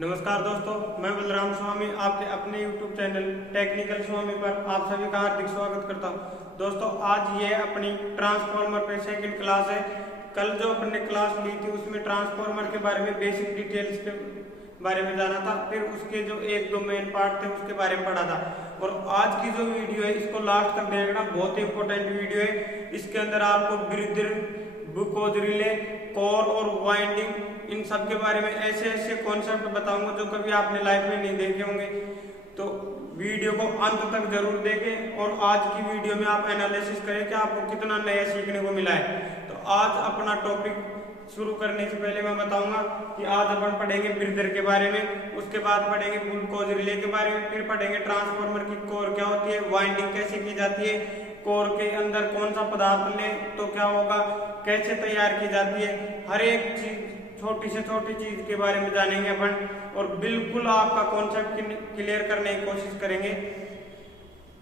नमस्कार दोस्तों, मैं बलराम स्वामी आपके अपने YouTube चैनल टेक्निकल स्वामी पर आप सभी का हार्दिक स्वागत करता हूं। दोस्तों, आज ये अपनी ट्रांसफार्मर पे सेकंड क्लास है। कल जो अपने क्लास ली थी उसमें ट्रांसफार्मर के बारे में बेसिक डिटेल्स के बारे में जाना था, फिर उसके जो एक दो मेन पार्ट थे उसके बारे में पढ़ा था। और आज की जो वीडियो है इसको लास्ट तक देखना, बहुत ही इंपॉर्टेंट वीडियो है। इसके अंदर आपको ब्रीदर, ग्लूकोज रिले, कोर और वाइंडिंग, इन सब के बारे में ऐसे ऐसे कॉन्सेप्ट बताऊंगा जो कभी आपने लाइफ में नहीं देखे होंगे। तो वीडियो को अंत तक जरूर देखें और आज की वीडियो में आप एनालिसिस करें कि आपको कितना नया सीखने को मिला है। तो आज अपना टॉपिक शुरू करने से पहले मैं बताऊंगा कि आज अपन पढ़ेंगे ब्रीदर के बारे में, उसके बाद पढ़ेंगे ग्लूकोज रिले के बारे में, फिर पढ़ेंगे ट्रांसफार्मर की कोर क्या होती है, वाइंडिंग कैसे की जाती है, कोर के अंदर कौन सा पदार्थ लें तो क्या होगा, कैसे तैयार की जाती है, हर एक चीज छोटी से छोटी चीज के बारे में जानेंगे अपन। और बिल्कुल आपका कॉन्सेप्ट क्लियर करने की कोशिश करेंगे।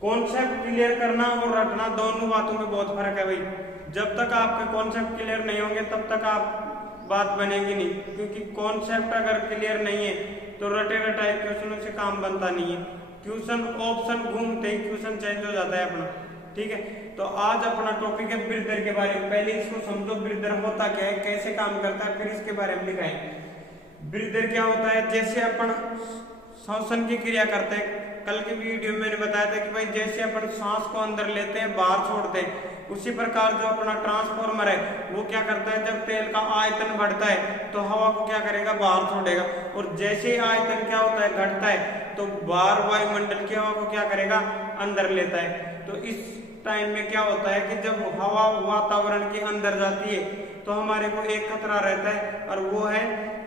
कॉन्सेप्ट क्लियर करना और रटना दोनों बातों में बहुत फर्क है भाई। जब तक आपके कॉन्सेप्ट क्लियर नहीं होंगे तब तक आप बात बनेगी नहीं, क्योंकि कॉन्सेप्ट अगर क्लियर नहीं है तो रटे रटाए क्वेश्चनों से काम बनता नहीं है। क्वेश्चन ऑप्शन घूमते ही क्वेश्चन चेंज हो जाता है अपना, ठीक है। तो आज अपना टॉपिक है ब्रीदर के बारे में। पहले इसको समझो, ब्रीदर होता क्या है, कैसे काम करता है, फिर इसके बारे में दिखाएंगे। ब्रीदर क्या होता है, जैसे अपन श्वसन की क्रिया करते हैं, कल की वीडियो में मैंने बताया था कि भाई जैसे अपन सांस को अंदर लेते हैं बाहर छोड़ते हैं, उसी प्रकार जो अपना ट्रांसफार्मर है वो क्या करता है, जब तेल का आयतन बढ़ता है तो हवा को क्या करेगा, बाहर छोड़ेगा। और जैसे ही आयतन क्या होता है, घटता है, तो बाहर वायुमंडल की हवा को क्या करेगा, अंदर लेता है। तो इस टाइम में क्या होता है कि जब हवा वातावरण के अंदर जाती है तो हमारे को एक खतरा रहता है, और वो है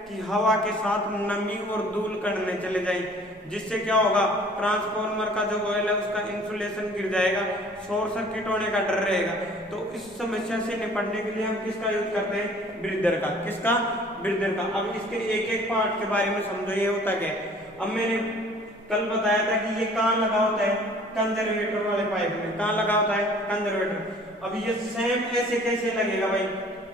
कि हवा के साथ नमी और धूल कण चले जाए, जिससे क्या होगा, ट्रांसफार्मर का जो ऑयल है उसका इंसुलेशन गिर जाएगा, शॉर्ट सर्किट होने का डर रहेगा। तो इस समस्या से निपटने के लिए हम किसका यूज करते हैं, ब्रीदर का। किसका, ब्रीदर का। अब इसके एक एक पार्ट के बारे में समझो, ये होता क्या है। अब मैंने कल बताया था कि ये कहाँ लगा होता है, कंजर्वेटर वाले पाइप में। कहाँ लगा होता है, कंजर्वेटर। अब ये सेम ऐसे कैसे लगेगा भाई,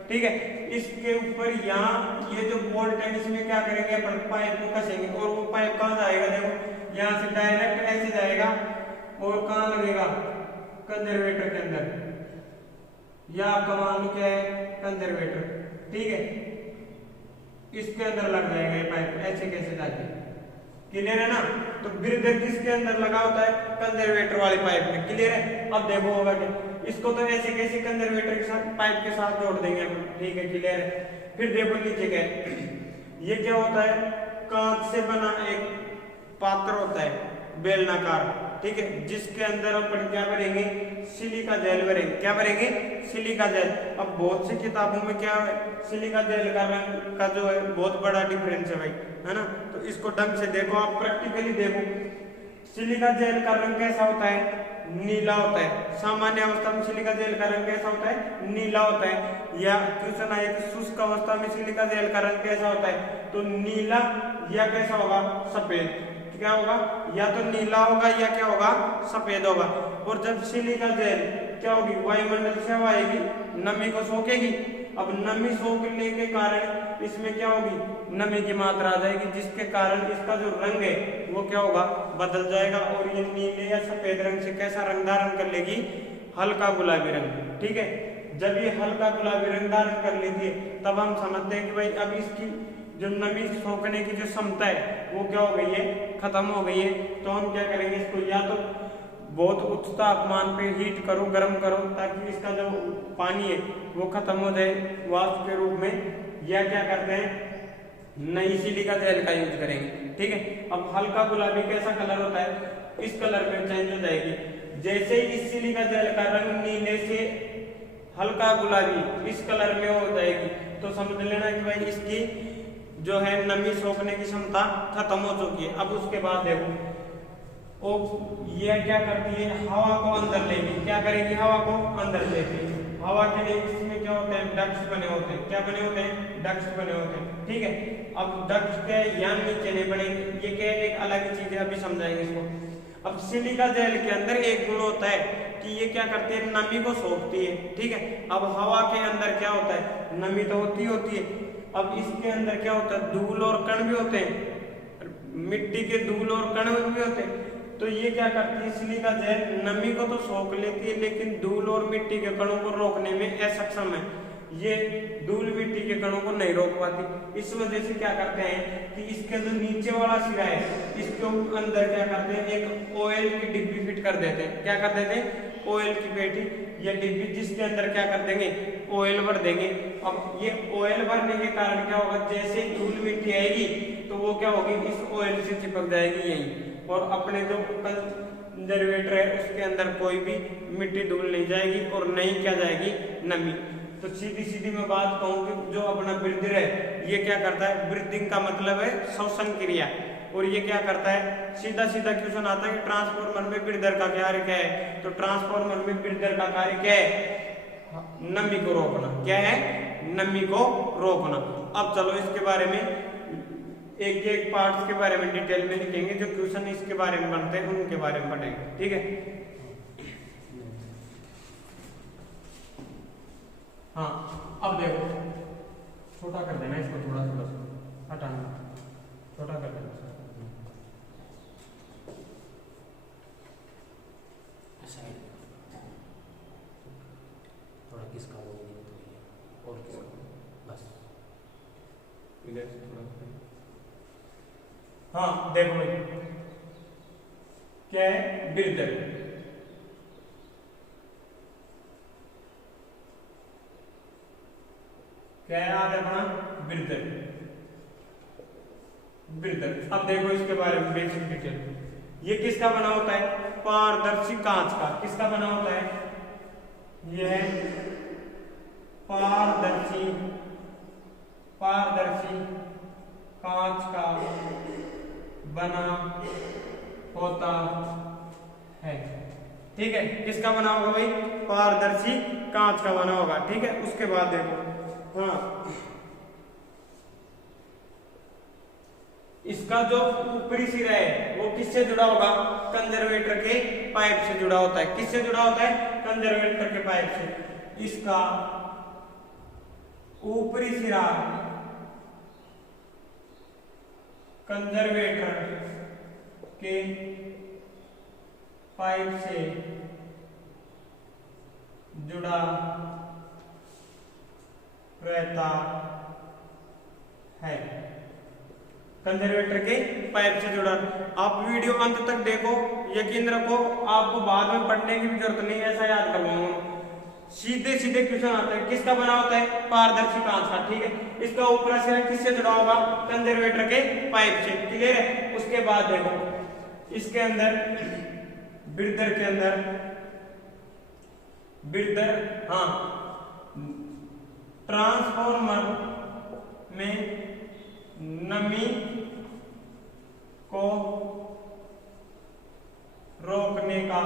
ठीक है। इसके ऊपर यहाँ ये जो बोल्ट है इसमें क्या करेंगे, अपन पाइप को कसेंगे और वो पाइप कहाँ जाएगा, देखो यहाँ से डायरेक्ट ऐसे जाएगा और कहाँ लगेगा, कंजर्वेटर के अंदर। या आपका मान लो क्या है, कंजर्वेटर, ठीक है। इसके अंदर लग जाएगा ये पाइप, ऐसे कैसे जाके, क्लियर है ना। तो ब्रीदर किसके अंदर लगा होता है, कंजर्वेटर वाले पाइप में, क्लियर है। अब देखो होगा क्या, इसको तो ऐसे कैसे कंजर्वेटर के साथ पाइप के साथ जोड़ देंगे हम, ठीक है, क्लियर है। फिर देखो नीचे क्या है, ये क्या होता है, कांच से बना एक पात्र होता है, बेलनाकार, ठीक है, जिसके अंदर अपन क्या भरेंगे, सिलिका जेल भरेंगे। क्या भरेंगे, सिलिका जेल। अब बहुत सी किताबों में क्या है, सिलिका जेल का रंग का जो है बहुत बड़ा डिफरेंस है भाई, है ना। तो इसको ढंग से देखो, आप प्रैक्टिकली देखो, सिलिका जेल का रंग कैसा होता है, नीला होता है। सामान्य अवस्था में सिलिका जेल का रंग कैसा होता है, नीला होता है। या क्वेश्चन आया कि शुष्क अवस्था में सिलिका जेल का रंग कैसा होता है, तो नीला या कैसा होगा, सफेद। क्या होगा, या तो नीला होगा या क्या होगा, सफेद होगा। और जब सिलिका जेल क्या होगी, वायुमंडल से हवा आएगी, नमी को सोखेगी। अब नमी सोखने के कारण इसमें क्या होगी, नमी की मात्रा आ जाएगी, जिसके कारण इसका जो रंग है वो क्या होगा, बदल जाएगा। और ये नीले या सफेद रंग से कैसा रंग धारण कर लेगी, हल्का गुलाबी रंग, ठीक है। जब ये हल्का गुलाबी रंग धारण कर लेती है तब हम समझते हैं कि भाई अब इसकी जो नमी सोखने की जो क्षमता है वो क्या हो गई है, खत्म हो गई है। तो हम क्या करेंगे, इसको या तो बहुत उच्च तापमान पे हीट करो, गर्म करो, ताकि इसका जो पानी है वो खत्म हो जाए वाष्प के रूप में, या क्या करते हैं, नई सिलिका जेल का यूज करेंगे, ठीक है। अब हल्का गुलाबी कैसा कलर होता है, इस कलर में चेंज हो जाएगी। जैसे ही इस सिलिका जेल का रंग नीले से हल्का गुलाबी इस कलर में हो जाएगी, तो समझ लेना कि भाई इसकी जो है नमी सोखने की क्षमता खत्म हो चुकी है। अब उसके बाद देखो, ओ ये क्या करती है, हवा को अंदर लेगी। क्या करेगी, हवा को अंदर लेगी। हवा के लिए इसमें क्या होते हैं, डक्ट्स बने होते हैं। क्या बने होते हैं, डक्ट्स बने होते हैं, ठीक है। अब डक्ट्स के यहाँ नीचे नहीं बनेंगे, ये क्या एक अलग चीज है, अभी समझाएंगे इसको। अब सिलिका जेल के अंदर एक गुण होता है कि ये क्या करती है, नमी को सोखती है, ठीक है। अब हवा के अंदर क्या होता है, नमी तो होती है। अब इसके अंदर क्या होता है, धूल और कण भी होते हैं, मिट्टी के धूल और कण भी होते हैं। तो ये क्या करती है, सिलिका जेल नमी को तो सोख लेती है लेकिन धूल और मिट्टी के कणों को रोकने में असक्षम है। ये धूल मिट्टी के कणों को नहीं रोक पाती। इस वजह से क्या करते हैं कि इसके जो नीचे वाला सिरा है इसके अंदर क्या करते हैं, एक ऑयल की डिब्बी फिट कर देते हैं। क्या कर देते हैं, ऑयल की पेटी या डिब्बी, जिसके अंदर क्या कर देंगे, ऑयल भर देंगे। अब ये ऑयल भरने के कारण क्या होगा, जैसे ही धूल मिट्टी आएगी तो वो क्या होगी, इस ऑयल से चिपक जाएगी यहीं, और अपने जो कंजर्वेटर है उसके अंदर कोई भी मिट्टी धूल नहीं जाएगी और नहीं क्या जाएगी, नमी। तो सीधी सीधी मैं बात कहूँ कि जो अपना ब्रीदर है ये क्या करता है, ब्रीदिंग का मतलब है श्वसन क्रिया, और ये क्या करता है, सीधा सीधा क्वेश्चन आता है कि ट्रांसफार्मर में ब्रीदर का कार्य क्या है। तो ट्रांसफार्मर में ब्रीदर का कार्य क्या है, नमी को रोकना। क्या है, नमी को रोकना। अब चलो इसके बारे में एक एक पार्ट्स के बारे में डिटेल में लिखेंगे, जो क्वेश्चन इसके बारे में बनते हैं उनके बारे में पढ़ेंगे, ठीक है। हाँ अब देखो, छोटा कर देना इसको, थोड़ा थोड़ा सा हटाना, छोटा कर देना। थोड़ा किसका वो और किसका बस इधर से थोड़ा। हाँ देखो भाई, क्या है, ब्रीदर। क्या है आज अपना, ब्रीदर। ब्रीदर अब देखो इसके बारे में बेसिक डिटेल। ये किसका बना होता है, पारदर्शी कांच का। किसका बना होता है, यह पारदर्शी कांच का बना होता है, ठीक है। किसका बना होगा भाई, पारदर्शी कांच का बना होगा, ठीक है। उसके बाद देखो, हाँ इसका जो ऊपरी सिरा है वो किससे जुड़ा होगा, कंजर्वेटर के पाइप से जुड़ा होता है। किससे जुड़ा होता है, कंजर्वेटर के पाइप से। इसका ऊपरी सिरा कंजर्वेटर के पाइप से जुड़ा रहता है। कंजर्वेटर के पाइप से जुड़ा। आप वीडियो अंत तक देखो, यकीन रखो आपको बाद में पढ़ने की भी जरूरत नहीं, ऐसा याद करवाऊंगा। सीधे सीधे क्वेश्चन आता है, किसका बना होता है, पारदर्शी कांच का, ठीक है। इसका ऊपरी सिरा किससे जुड़ा होगा, कंजर्वेटर के पाइप से, क्लियर है। उसके बाद देखो इसके अंदर ब्रीदर के अंदर, ब्रीदर, हाँ ट्रांसफार्मर में नमी को रोकने का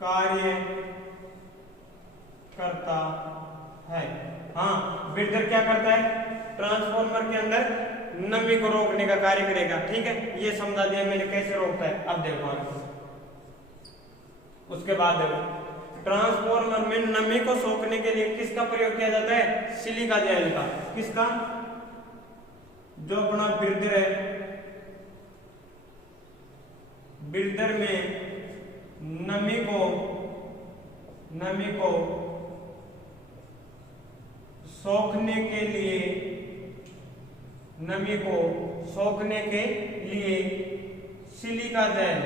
कार्य करता है। हाँ ब्रीदर क्या करता है, ट्रांसफार्मर के अंदर नमी को रोकने का कार्य करेगा, ठीक है। ये समझा दिया मैंने कैसे रोकता है। अब देखो उसके बाद देखो, ट्रांसफार्मर में नमी को सोखने के लिए किसका प्रयोग किया जाता है, सिलिका जेल का। किसका, जो अपना ब्रीदर है, ब्रीदर में नमी को सोखने के लिए, नमी को सोखने के लिए सिलिका जेल,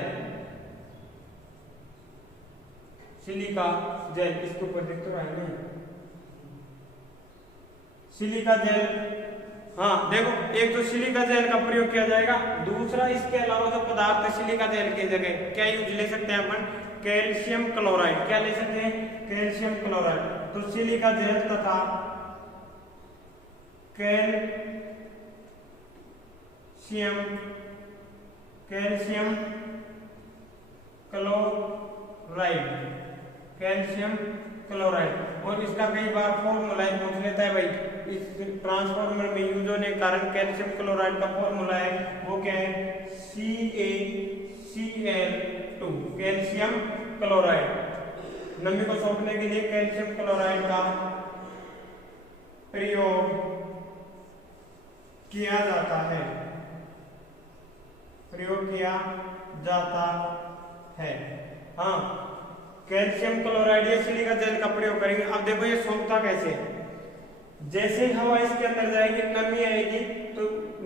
सिलिका जेल, इसके ऊपर देख तो रहे हैं, सिलिका जेल। हाँ देखो, एक तो सिलिका जेल का प्रयोग किया जाएगा, दूसरा इसके अलावा जो पदार्थ है सिलिका जेल की जगह क्या यूज ले सकते हैं अपन, कैल्शियम क्लोराइड। क्या ले सकते हैं, कैल्शियम क्लोराइड। तो सिलिका जेल तथा कैल्शियम क्लोराइड, और इसका कई बार फॉर्मूला पूछ लेता है भाई। इस ट्रांसफार्मर में यूज होने के कारण कैल्शियम क्लोराइड का फॉर्मूला है, वो क्या है, CaCl2, कैल्शियम क्लोराइड। नमी को सोखने के लिए कैल्शियम क्लोराइड का प्रयोग किया जाता है, प्रयोग किया जाता है। हाँ, कैल्शियम क्लोराइड या सिलिका जेल का प्रयोग करेंगे। अब देखो ये सोखता कैसे है। जैसे हवा इसके अंदर जाएगी, नमी आएगी, तो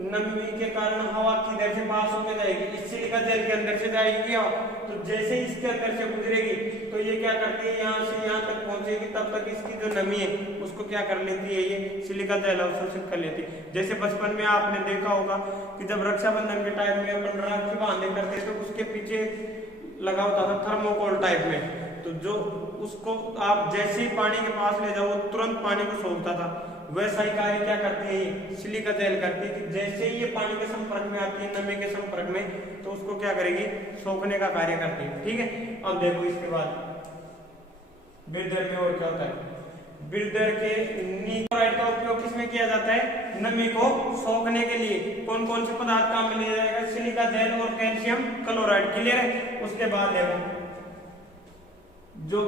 नमी के कारण हवा किधर से पास होकर जाएगी, इस सिलिका जेल के अंदर से जाएगी हवा। तो जैसे इसके अंदर से गुजरेगी तो ये क्या करती है, यहाँ से यहाँ तक पहुंचेगी, तब तक इसकी जो नमी है उसको क्या कर लेती है, ये सिलिका जेल अवशोषित कर लेती है। जैसे बचपन में आपने देखा होगा कि जब रक्षाबंधन के टाइम में अपन राखी बांधे करते तो उसके पीछे लगा होता था थर्मोकोल टाइप में, तो जो उसको आप जैसे ही पानी के पास ले जाओ तुरंत पानी को सोखता था। वैसा ही कार्य क्या करती है ये सिलिका जेल करती है कि जैसे ही ये पानी के संपर्क में आती है, नमी के संपर्क में, तो उसको क्या करेगी, सोखने का कार्य करती है। ठीक है, अब देखो इसके बाद बिरदर में और क्या होता है। बिरदर के क्लोराइड का उपयोग किसमें किया जाता है, नमी को सोखने के लिए। कौन कौन से पदार्थ काम में लिया जाएगा, सिलिका जेल और कैल्शियम क्लोराइड। क्लियर है। उसके बाद देखो जो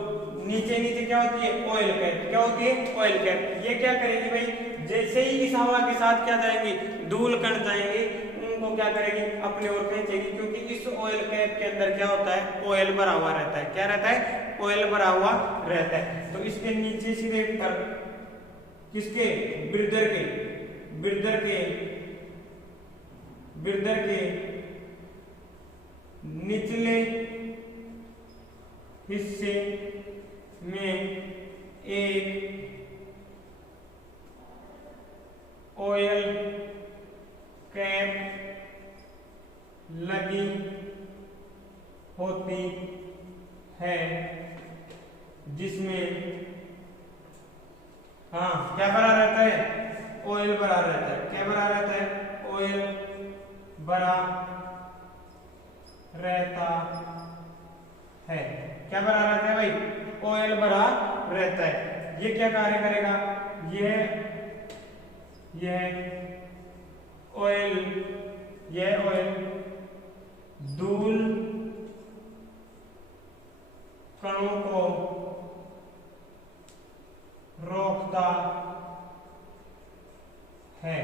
नीचे नीचे क्या होती है, ऑयल कैप। क्या होती है, ऑयल कैप। ये क्या करेगी भाई, जैसे ही इस हवा के साथ क्या जाएंगी, धूल कण जाएंगे, उनको क्या करेगी, अपनी ओर खींचेगी, क्योंकि इस ऑयल कैप के अंदर क्या होता है, ऑयल भरा हुआ रहता है। क्या रहता है, ऑयल भरा हुआ रहता है। तो इसके नीचे सीधे पर किसके, बिरदर के, बिरदर के, बिरदर के निचले हिस्से में एक ऑयल कैप लगी होती है, जिसमें हाँ क्या भरा रहता है, ऑयल भरा रहता है। क्या भरा रहता है, ऑयल भरा रहता है। क्या भरा रहता है भाई, ऑयल भरा रहता है। ये क्या कार्य करेगा, यह ऑयल धूल कणों को रोकता है।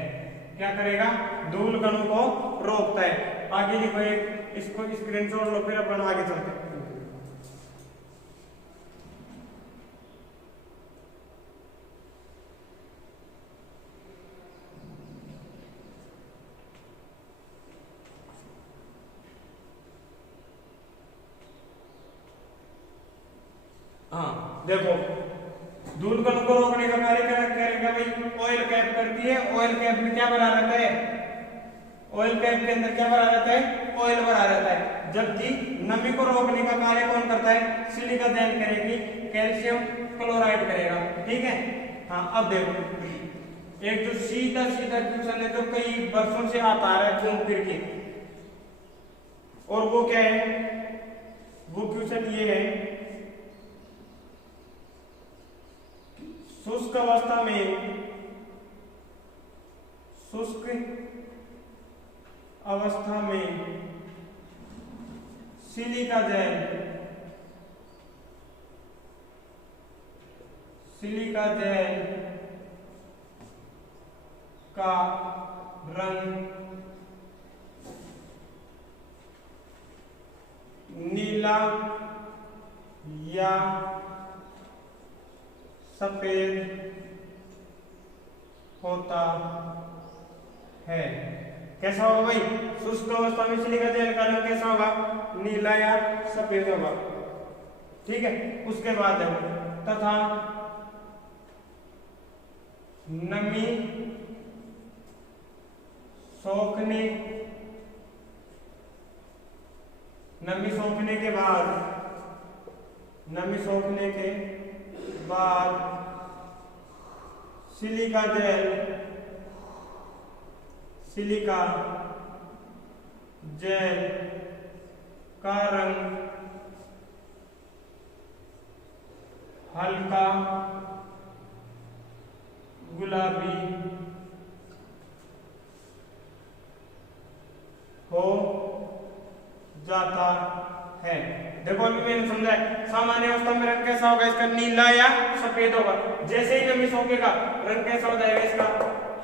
क्या करेगा, धूल कणों को रोकता है। आगे लिखो, एक इसको स्क्रीनशॉट लो, फिर अपन आगे चलते हैं। हाँ देखो, धूल कणों को रोकने का कार्य करेगा भाई, ऑयल कैप करती है। ऑयल कैप में क्या भरा रहता है, ऑयल कैप के अंदर क्या भरा रहता है, ऑयल भरा रहता है। जबकि नमी को रोकने का कार्य कौन करता है, सिलिका जेल करेगी, कैल्शियम क्लोराइड करेगा। ठीक है। हाँ अब देखो, एक जो सीधा सीधा क्वेश्चन है जो कई वर्षों से आता आ रहा है घूम फिर के, और वो क्या है, वो क्वेश्चन ये है, शुष्क अवस्था में, शुष्क अवस्था में सिलिका जेल, सिलिका जेल का रंग नीला या सफेद होता है। कैसा होगा भाई, शुष्क अवस्था में सिलिका जेल का रंग कैसा होगा, नीला या सफेद होगा। ठीक है। उसके बाद है तथा नमी सोखने, नमी सोखने के बाद, नमी सोखने के बाद सिलिका जेल, सिलिका जेल का रंग हल्का गुलाबी हो जाता है। देखो अभी मैंने समझा है, सामान्य अवस्था में रंग कैसा होगा इसका, नीला या सफेद होगा। जैसे ही नमी सोखेगा रंग कैसा हो जाएगा इसका,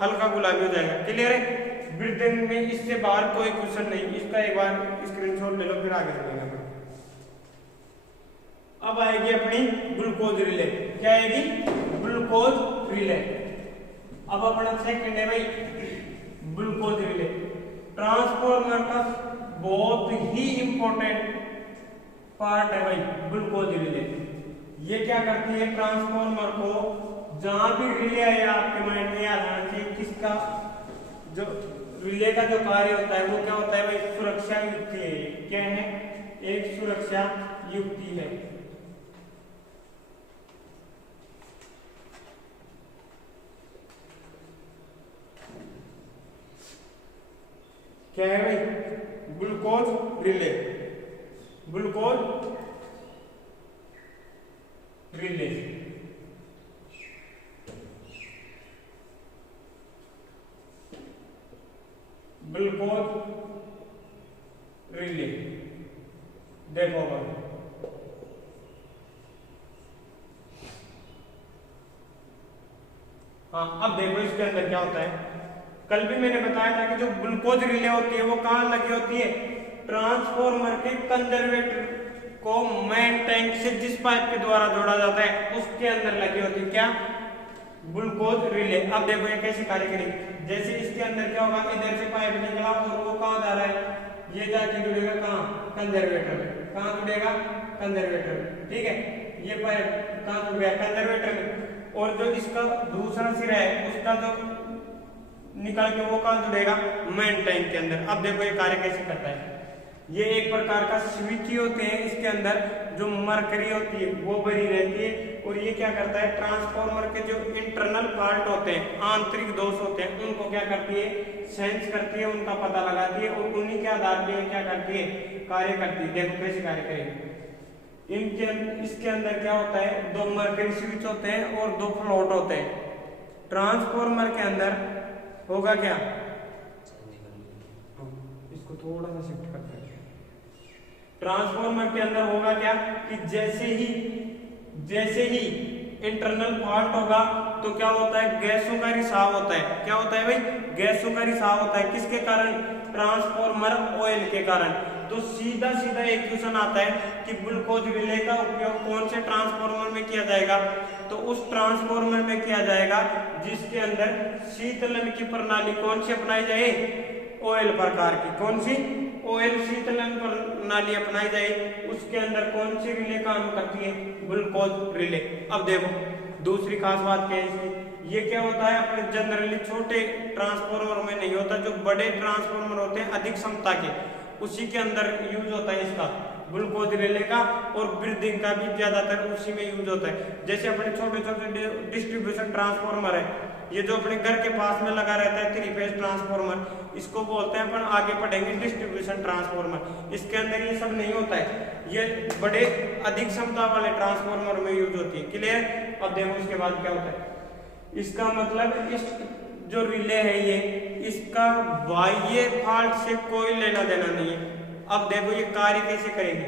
हल्का गुलाबी हो जाएगा। क्लियर है। वृद्धि में इससे बाहर कोई क्वेश्चन नहीं, इसका एक बार स्क्रीनशॉट ले लो फिर आगे चलेंगे। अब आएगी अपनी ग्लूकोज रिले। क्या आएगी? Glucose relay. अब अपना सेकंड है भाई ग्लूकोज रिले। ट्रांसफार्मर का बहुत ही इंपॉर्टेंट पार्ट है भाई ग्लूकोज रिले। ये क्या करती है? ट्रांसफार्मर को जहां भी रिले है आपके माइंड में याद आना चाहिए, किसका जो रिले का जो कार्य होता है वो क्या होता है भाई? सुरक्षा युक्ति है। क्या है? एक सुरक्षा युक्ति है। क्या है भाई? Glucose relay. Glucose relay glucose relay. देखो हाँ, अब देखो इसके अंदर क्या होता है। कल भी मैंने बताया था कि जो ग्लूकोज रिले होती है वो कहां लगी होती है? ट्रांसफार्मर के कंजर्वेटर को मेन टैंक से जिस पाइप के द्वारा जोड़ा जाता है उसके अंदर लगी होती है। क्या? Glucose relay. अब देखो ये कैसे कार्य करेगी। जैसे इसके अंदर क्या होगा? इधर से पाइप निकला और वो कहां जा रहा है? ये जाके जुड़ेगा कहां? कंजर्वेटर में। कहां जुड़ेगा? कंजर्वेटर में। ठीक है, ये पाइप कहां जुड़ गया? कंजर्वेटर में। और जो इसका दूसरा सिरा है उसका जो निकल के वो कहां जुड़ेगा? मेन टैंक के अंदर। अब देखो ये कार्य कैसे करता है। ये एक प्रकार का स्विच होते हैं, इसके अंदर जो मरकरी होती है वो भरी रहती है और ये क्या करता है? ट्रांसफार्मर के जो इंटरनल पार्ट होते हैं, आंतरिक दोष होते हैं, उनको क्या करती है? सेंस करती है, उनका पता लगाती है और उन्हीं के आधार पर क्या करती है? कार्य करती है। देखो कैसे कार्य करेगी। इसके अंदर क्या होता है? दो मरकरी स्विच होते हैं और दो फ्लोट होते हैं। ट्रांसफार्मर के अंदर होगा क्या? इसको थोड़ा सा शिफ्ट करते हैं। ट्रांसफार्मर के अंदर होगा क्या कि जैसे ही इंटरनल फॉल्ट होगा तो क्या होता है? गैसों का रिसाव होता है। क्या होता है भाई? गैसों का रिसाव होता है। किसके कारण? ट्रांसफार्मर ऑयल के कारण। तो सीधा एक क्वेश्चन आता है कि ग्लूकोज रिले का उपयोग कौन से ट्रांसफार्मर में किया जाएगा? तो उस ट्रांसफार्मर में किया जाएगा जिसके अंदर शीतलन की प्रणाली कौन सी अपनाई जाए? ऑयल प्रकार की। कौन सी? ऑयल शीतलन प्रणाली अपनाई जाए। उसके अंदर कौन सी रिले काम करती है? Glucose relay. अब देखो दूसरी खास बात क्या है इसकी। ये क्या होता है? अपने जनरली छोटे ट्रांसफार्मर में नहीं होता, जो बड़े ट्रांसफार्मर होते हैं अधिक क्षमता के, उसी के अंदर यूज होता है इसका ग्लूकोज रिले का, और ब्रीदिंग का भी ज्यादातर उसी में यूज होता है। जैसे अपने छोटे छोटे डिस्ट्रीब्यूशन ट्रांसफार्मर है, ये जो अपने घर के पास में लगा रहता है 3 फेज ट्रांसफार्मर, इसको बोलते हैं अपन आगे पढ़ेंगे डिस्ट्रीब्यूशन ट्रांसफार्मर। इसके अंदर ये सब नहीं होता है, ये बड़े अधिक क्षमता वाले ट्रांसफार्मर में यूज होती है। क्लियर? अब देखो उसके बाद क्या होता है। इसका मतलब इस जो रिले है ये, इसका बाह्य फॉल्ट से कोई लेना देना नहीं है। अब देखो ये कार्य कैसे करेगी।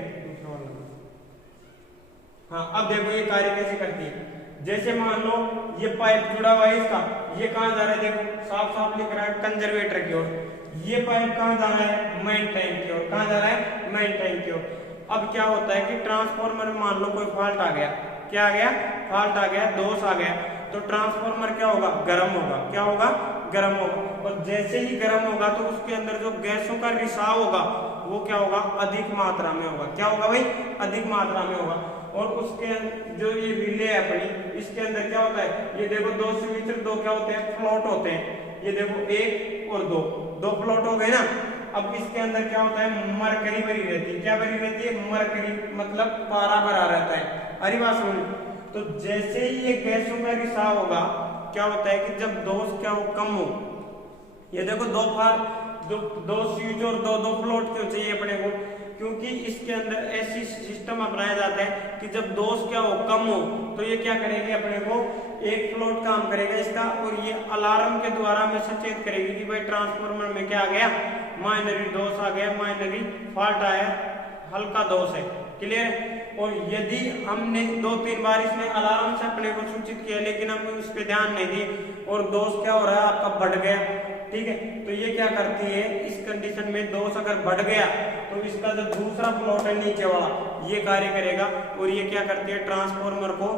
हाँ, अब देखो ये कार्य कैसे करती है। जैसे मान लो ये पाइप जुड़ा हुआ है इसका, ये कहां जा रहा है? देखो साफ लिख रहा है कंजर्वेटर की ओर। ये पाइप कहां जा रहा है? मेन टैंक की ओर। कहां जा रहा है? मेन टैंक की ओर। अब क्या होता है कि ट्रांसफार्मर में मान लो कोई फॉल्ट आ गया। क्या आ गया? फॉल्ट आ गया, दोष आ गया, तो ट्रांसफार्मर क्या होगा? गर्म होगा। क्या होगा? गर्म होगा। और जैसे ही गर्म होगा तो उसके अंदर जो गैसों का रिसाव होगा वो क्या होगा? अधिक मात्रा में होगा। क्या होगा भाई? अधिक मात्रा में होगा। और उसके जो ये रिले है अपनी, इसके अंदर क्या होता है? ये देखो दो स्विच, दो क्या होते हैं? फ्लोट होते हैं। ये देखो 1 और 2 फ्लोट हो गए ना। अब इसके अंदर क्या होता है? मरकरी भरी रहती है। क्या भरी रहती है? मरकरी, मतलब पारा भरा रहता है। हरी बात सुन। तो जैसे ही ये गैसों का रिसाव होगा, क्या होता है कि जब दोष क्या हो? कम हो। ये देखो दो स्विच और दो फ्लोट क्यों चाहिए अपने को? क्योंकि इसके अंदर ऐसी सिस्टम अपनाया जाता है कि जब दोष क्या हो? कम हो, तो ये क्या करेंगे? अपने को एक फ्लोट काम करेगा इसका, और ये अलार्म के द्वारा में सचेत करेगी कि भाई ट्रांसफार्मर में क्या आ गया? माइनरी दोष आ गया, माइनरी फॉल्ट आया, हल्का दोष है। क्लियर? और यदि हमने 2-3 बार इसने अलार्म से अपने को सूचित किया लेकिन हम उस पर ध्यान नहीं दिए और दोष क्या हो रहा है? आपका बढ़ गया, ठीक है। तो ये क्या करती है, इस कंडीशन में दोष अगर बढ़ गया तो इसका जो दूसरा प्लॉट है नीचे वाला ये कार्य करेगा, और ये क्या करती है, ट्रांसफॉर्मर को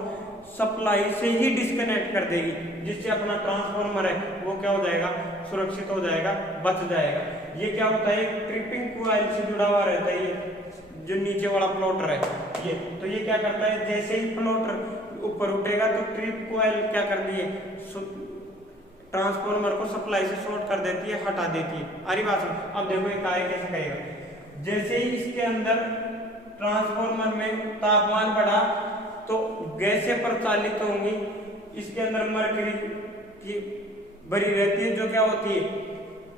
सप्लाई से ही डिस्कनेक्ट कर देगी, जिससे अपना ट्रांसफॉर्मर है वो क्या हो जाएगा, सुरक्षित हो जाएगा, बच जाएगा। ये क्या होता है, ट्रिपिंग कॉइल से जुड़ा हुआ रहता है ये जो नीचे वाला प्लॉटर है ये। तो ये क्या करता है, जैसे ही प्लॉटर ऊपर उठेगा तो ट्रिप कॉइल क्या करती है, ट्रांसफॉर्मर को सप्लाई से शॉर्ट कर देती है, हटा देती है। अरे बात सुन, अब देखो ये कार्य कैसे करेगा। जैसे ही इसके अंदर ट्रांसफॉर्मर में तापमान बढ़ा तो गैसें प्रचालित होंगी, इसके अंदर मरकरी की भरी रहती है, जो क्या होती है,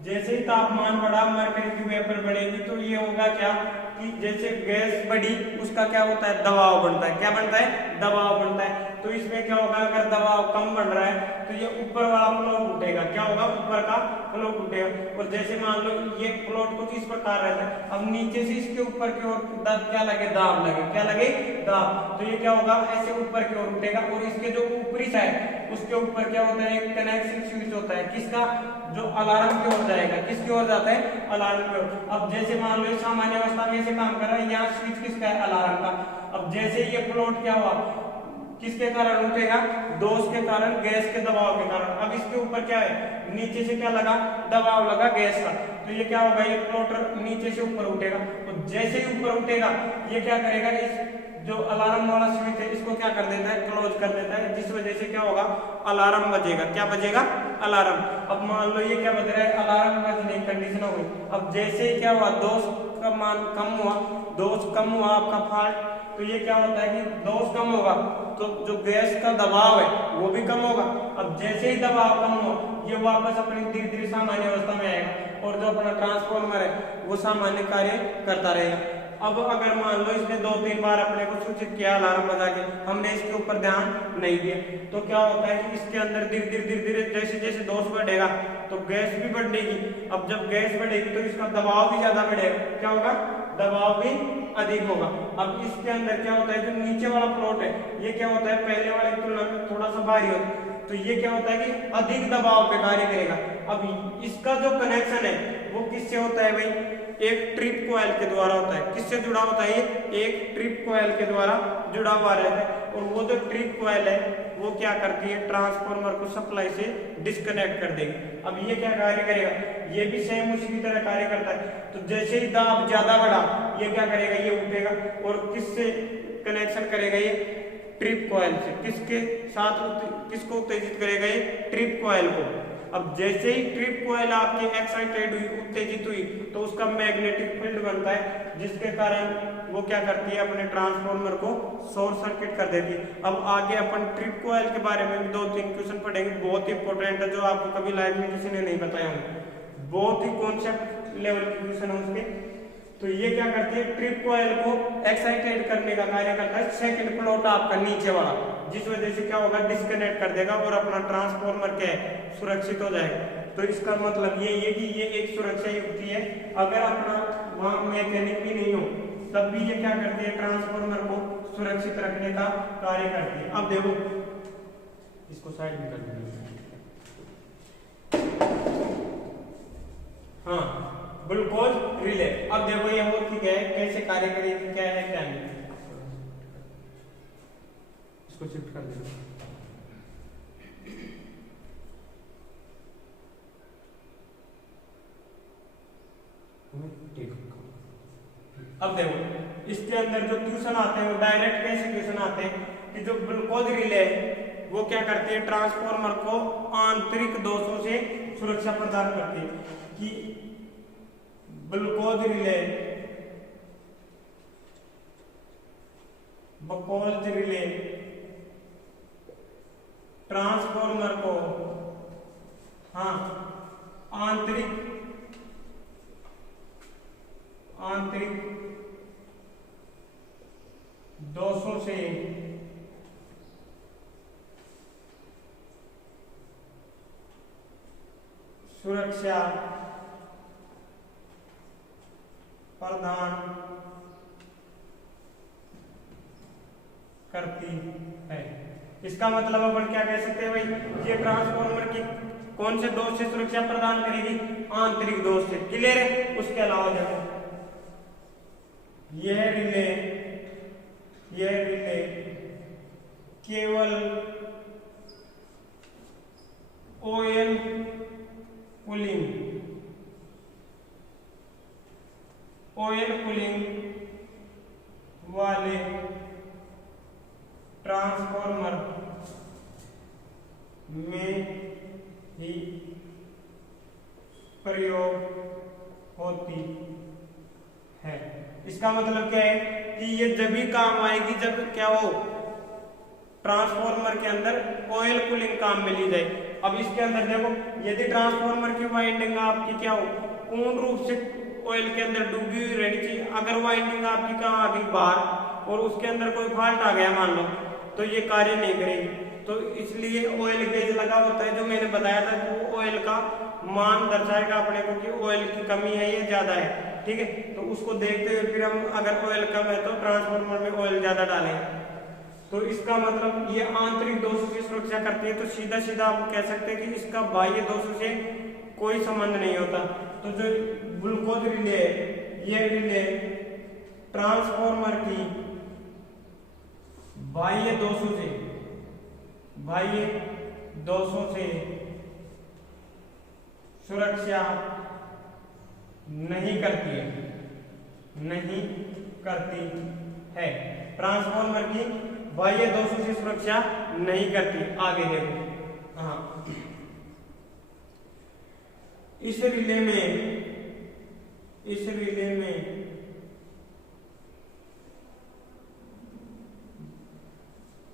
जैसे ही तापमान बढ़ा मरकरी की वेपर बढ़ेगी, तो ये होगा क्या कि जैसे गैस बढ़ी उसका क्या होता है, दबाव बढ़ता है। क्या बनता है, दबाव बढ़ता है। तो इसमें क्या होगा, अगर दबाव कम बढ़ रहा है तो ये ऊपर वाला फ्लोट उठेगा। क्या होगा, ऊपर का फ्लोट उठेगा। और जैसे मान लो ये फ्लोट कुछ इस प्रकार रहता है, अब नीचे से इसके ऊपर की ओर क्या लगे, दाब लगे। क्या लगे, दाब। तो ये क्या होगा, ऐसे ऊपर की ओर उठेगा, और इसके जो ऊपरी साइड उसके ऊपर क्या होता है, एक कनेक्शन स्विच होता है, किसका, जो अलार्म की ओर जाएगा। किसकी ओर जाता है, अलार्म की ओर। अब जैसे मान लो सामान्य अवस्था में ऐसे काम कर रहा है, यहाँ स्विच किसका है, अलार्म का। अब जैसे ये फ्लोट क्या हुआ, किसके कारण उठेगा, दोष के कारण, गैस के दबाव के कारण। अब इसके ऊपर क्या है, नीचे से क्या लगा, दबाव लगा गैस का। तो ये क्या होगा, ये फ्लोटर नीचे से ऊपर उठेगा, और जैसे ही ऊपर उठेगा ये क्या करेगा, इस जो अलार्म वाला स्विच है इसको क्या कर देता है, क्लोज कर देता है, जिस वजह से क्या होगा, अलार्म बजेगा। क्या बजेगा, अलार्म। अब मान लो ये क्या बज रहा है, अलार्म बजने की कंडीशन हो गई। अब जैसे ही क्या हुआ, दोष का मान कम हुआ, दोष कम हुआ आपका फॉल्ट, तो ये क्या होता है कि दोष कम होगा तो जो गैस का दबाव है वो भी कम होगा। अब जैसे ही दबाव कम हो ये वापस अपनी धीरे धीरे सामान्य अवस्था में आएगा, और जो अपना ट्रांसफॉर्मर है वो सामान्य कार्य करता रहेगा। अब अगर मान लो इसने 2-3 बार अपने को सूचित किया अलार्म बजा के, हमने इसके ऊपर ध्यान नहीं दिया, तो क्या होता है कि इसके अंदर धीरे धीरे जैसे जैसे दोष बढ़ेगा तो गैस भी बढ़ेगी। अब जब गैस बढ़ेगी तो इसका दबाव भी ज्यादा बढ़ेगा। क्या होगा, दबाव भी अधिक होगा। अब इसके अंदर क्या होता है, जो नीचे वाला प्लॉट है ये क्या होता है, पहले वाले की तुलना में थोड़ा सा भारी होता है, तो ये क्या होता है कि अधिक दबाव पे कार्य करेगा। अब इसका जो कनेक्शन है वो किससे होता है भाई, एक ट्रिप कॉइल के द्वारा होता है। किससे जुड़ा होता है, एक ट्रिप कॉइल के द्वारा जुड़ा हुआ रहता है। और वो जो ट्रिप कॉइल है वो क्या करती है, ट्रांसफॉर्मर को सप्लाई से डिस्कनेक्ट कर देगी। अब ये क्या कार्य करेगा, ये भी सेम उसी तरह कार्य करता है। तो जैसे ही दाब ज्यादा बढ़ा ये क्या करेगा, ये उठेगा, और किससे कनेक्शन करेगा, ये ट्रिप कॉइल से। किसके साथ, किसको उत्तेजित करेगा, ये ट्रिप कॉइल को। अब जैसे ही ट्रिप कॉइल आपकी एक्साइटेड हुई, उत्तेजित हुई, तो उसका मैग्नेटिक फील्ड बनता है, जिसके कारण वो क्या करती है, अपने ट्रांसफॉर्मर को शॉर्ट सर्किट कर देती है। अब आगे अपन ट्रिप कॉइल के बारे में भी 2-3 क्वेश्चन पढ़ेंगे, बहुत इंपॉर्टेंट है, जो आपको कभी लाइफ में किसी ने नहीं बताया होंगे, बहुत ही कॉन्सेप्ट लेवल के क्वेश्चन है उसके। तो ये क्या करती है, ट्रिप कॉइल को एक्साइटेड करने का कार्य करता है सेकंड प्लॉट आपका नीचे वाला, जिस वजह से क्या होगा, डिस्कनेक्ट कर देगा और अपना ट्रांसफॉर्मर क्या है, सुरक्षित हो जाएगा। तो इसका मतलब ये कि ये एक सुरक्षा युक्ति है। अगर अपना वहां मैकेनिक भी नहीं हो तब भी ये क्या करती है, ट्रांसफॉर्मर को सुरक्षित रखने का कार्य करती है। अब देखो इसको साइड में कर दीजिए। हाँ, ग्लूकोज रिले। अब देखो ये होती क्या है, कैसे कार्य करेगी, क्या है क्या नहीं। इसको शिफ्ट कर दो। अब देखो इसके अंदर जो ट्यूशन आते हैं वो डायरेक्ट कैसे ट्यूशन आते हैं कि जो ग्लूकोज रिले है वो क्या करती है, ट्रांसफॉर्मर को आंतरिक दोषों से सुरक्षा प्रदान करती है। कि ग्लूकोज रिले ट्रांसफॉर्मर को आंतरिक दोषों से सुरक्षा प्रदान करती है। इसका मतलब अपन क्या कह सकते हैं भाई, ये ट्रांसफॉर्मर की कौन से दोष से सुरक्षा प्रदान करेगी? आंतरिक दोष से। क्लियर है? उसके अलावा देखो यह रिले केवल ऑयल कूलिंग वाले ट्रांसफॉर्मर में ही प्रयोग होती है। इसका मतलब क्या है कि ये जब भी काम आएगी जब क्या हो, ट्रांसफॉर्मर के अंदर ऑयल कूलिंग काम में ली जाए। अब इसके अंदर देखो, यदि ट्रांसफॉर्मर की वाइंडिंग आपकी क्या हो, पूर्ण रूप से ऑयल के अंदर डूबी हुई रहनी चाहिए। अगर वाइंडिंग आपकी कहाँ आ गई बाहर और उसके अंदर कोई फॉल्ट आ गया मान लो, तो ये कार्य नहीं करेगी। तो इसलिए ऑयल गेज लगा होता है, जो मैंने बताया था वो ऑयल का मान दर्शाएगा अपने को कि ऑयल की कमी है या ज्यादा है। ठीक है, तो उसको देखते हुए फिर हम अगर ऑयल कम है तो ट्रांसफॉर्मर में ऑयल ज्यादा डालेंगे। तो इसका मतलब ये आंतरिक दोषों की सुरक्षा करती है। तो सीधा सीधा आप कह सकते हैं कि इसका बाह्य दोषों से कोई संबंध नहीं होता। तो जो ग्लूकोज रिले है, ये रिले ट्रांसफॉर्मर की बाह्य दोषों से सुरक्षा नहीं करती है। ट्रांसफॉर्मर की बाह्य दोषों से सुरक्षा नहीं करती। आगे देखो, हाँ, इस रिले में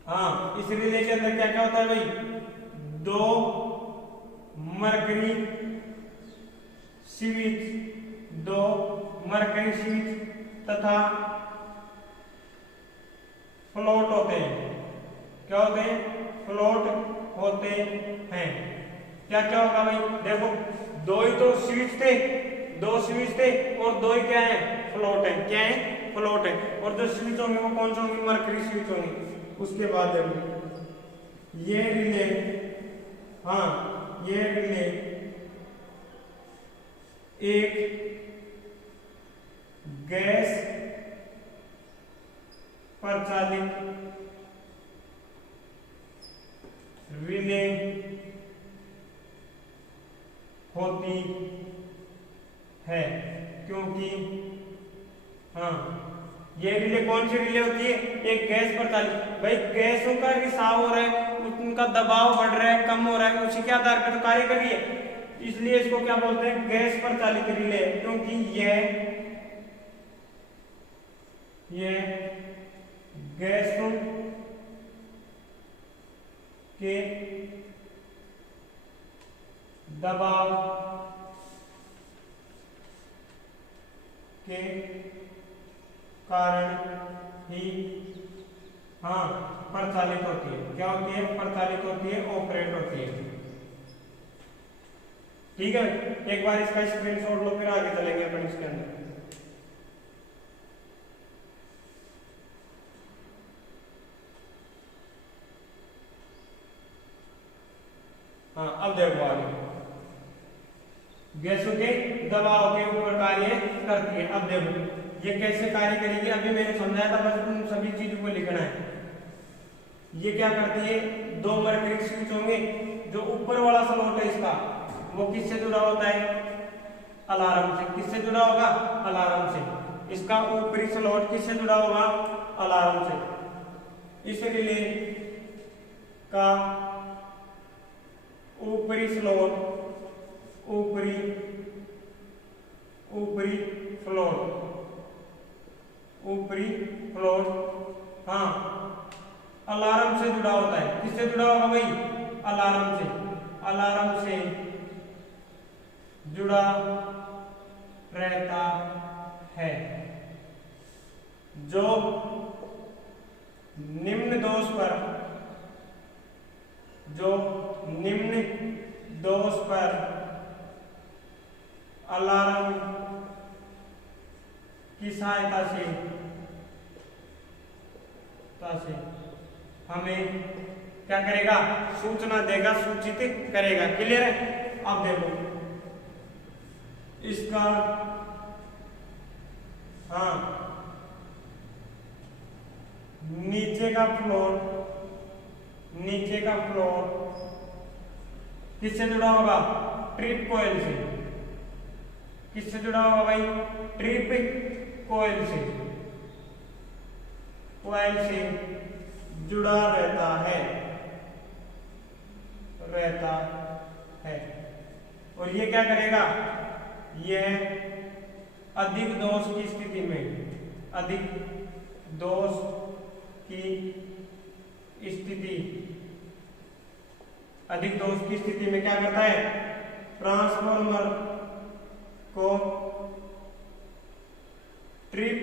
हाँ, इस रिले के अंदर क्या क्या होता है भाई? 2 मरकरी स्विच तथा फ्लोट होते हैं। क्या होते हैं? फ्लोट होते हैं। क्या क्या होगा भाई? देखो, 2 ही तो स्विच थे, 2 स्विच थे और 2 ही क्या है? फ्लोट है। क्या है? फ्लोट है। और जो स्विच होंगे वो कौन से होंगे? मरकरी स्विच होंगे। उसके बाद देखो ये रिले एक गैस प्रचालित रिले होती है, क्योंकि ये रिले कौन सी रिले होती है? एक गैस प्रचालित। भाई गैसों का रिसाव हो रहा है, उनका दबाव बढ़ रहा है, कम हो रहा है, उसी के आधार पर तो कार्य कर रही है। इसलिए इसको क्या बोलते हैं? गैस प्रचालित रिले, क्योंकि यह गैसों के दबाव के कारण ही प्रचालित होती है। क्या होती है? प्रचालित होती है, ऑपरेट होती है। ठीक है, एक बार इसका स्क्रीनशॉट लो, फिर आगे चलेंगे अपन इसके अंदर। अब देखो आगे, गैसों के दबाव के ऊपर कार्य करती है। अब देखो ये कैसे कार्य करेगी, अभी मैंने समझाया था, बस उन सभी चीजों को लिखना है। ये क्या करती है? 2 मरकरी स्विच होंगे। जो ऊपर वाला स्लॉट है इसका, वो किससे जुड़ा होता है? अलार्म से। किससे जुड़ा होगा? अलार्म से। इसका ऊपरी स्लॉट किससे जुड़ा होगा? अलार्म से। इस रिले का ऊपरी स्लॉट अलार्म से जुड़ा होता है। किससे जुड़ा होगा भाई? अलार्म से जुड़ा रहता है। जो निम्न दोष पर अलार्म की सहायता से हमें क्या करेगा, सूचना देगा, सूचित करेगा। क्लियर है। अब देखो इसका, हाँ, नीचे का फ्लोर किससे जुड़ा होगा, ट्रिप कॉइल से। किससे जुड़ा होगा भाई, ट्रिप कॉइल से जुड़ा रहता है। और ये क्या करेगा, यह अधिक दोष की स्थिति में क्या करता है, ट्रांसफॉर्मर को ट्रिप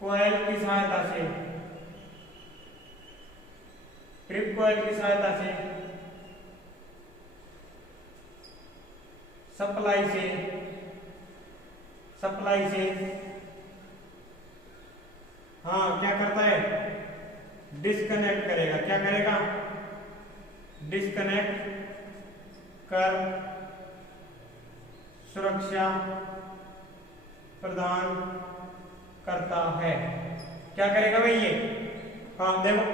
कॉइल की सहायता से सप्लाई से हाँ क्या करता है, डिस्कनेक्ट करेगा। क्या करेगा, डिस्कनेक्ट कर सुरक्षा प्रदान करता है। क्या करेगा भाई ये, हाँ देखो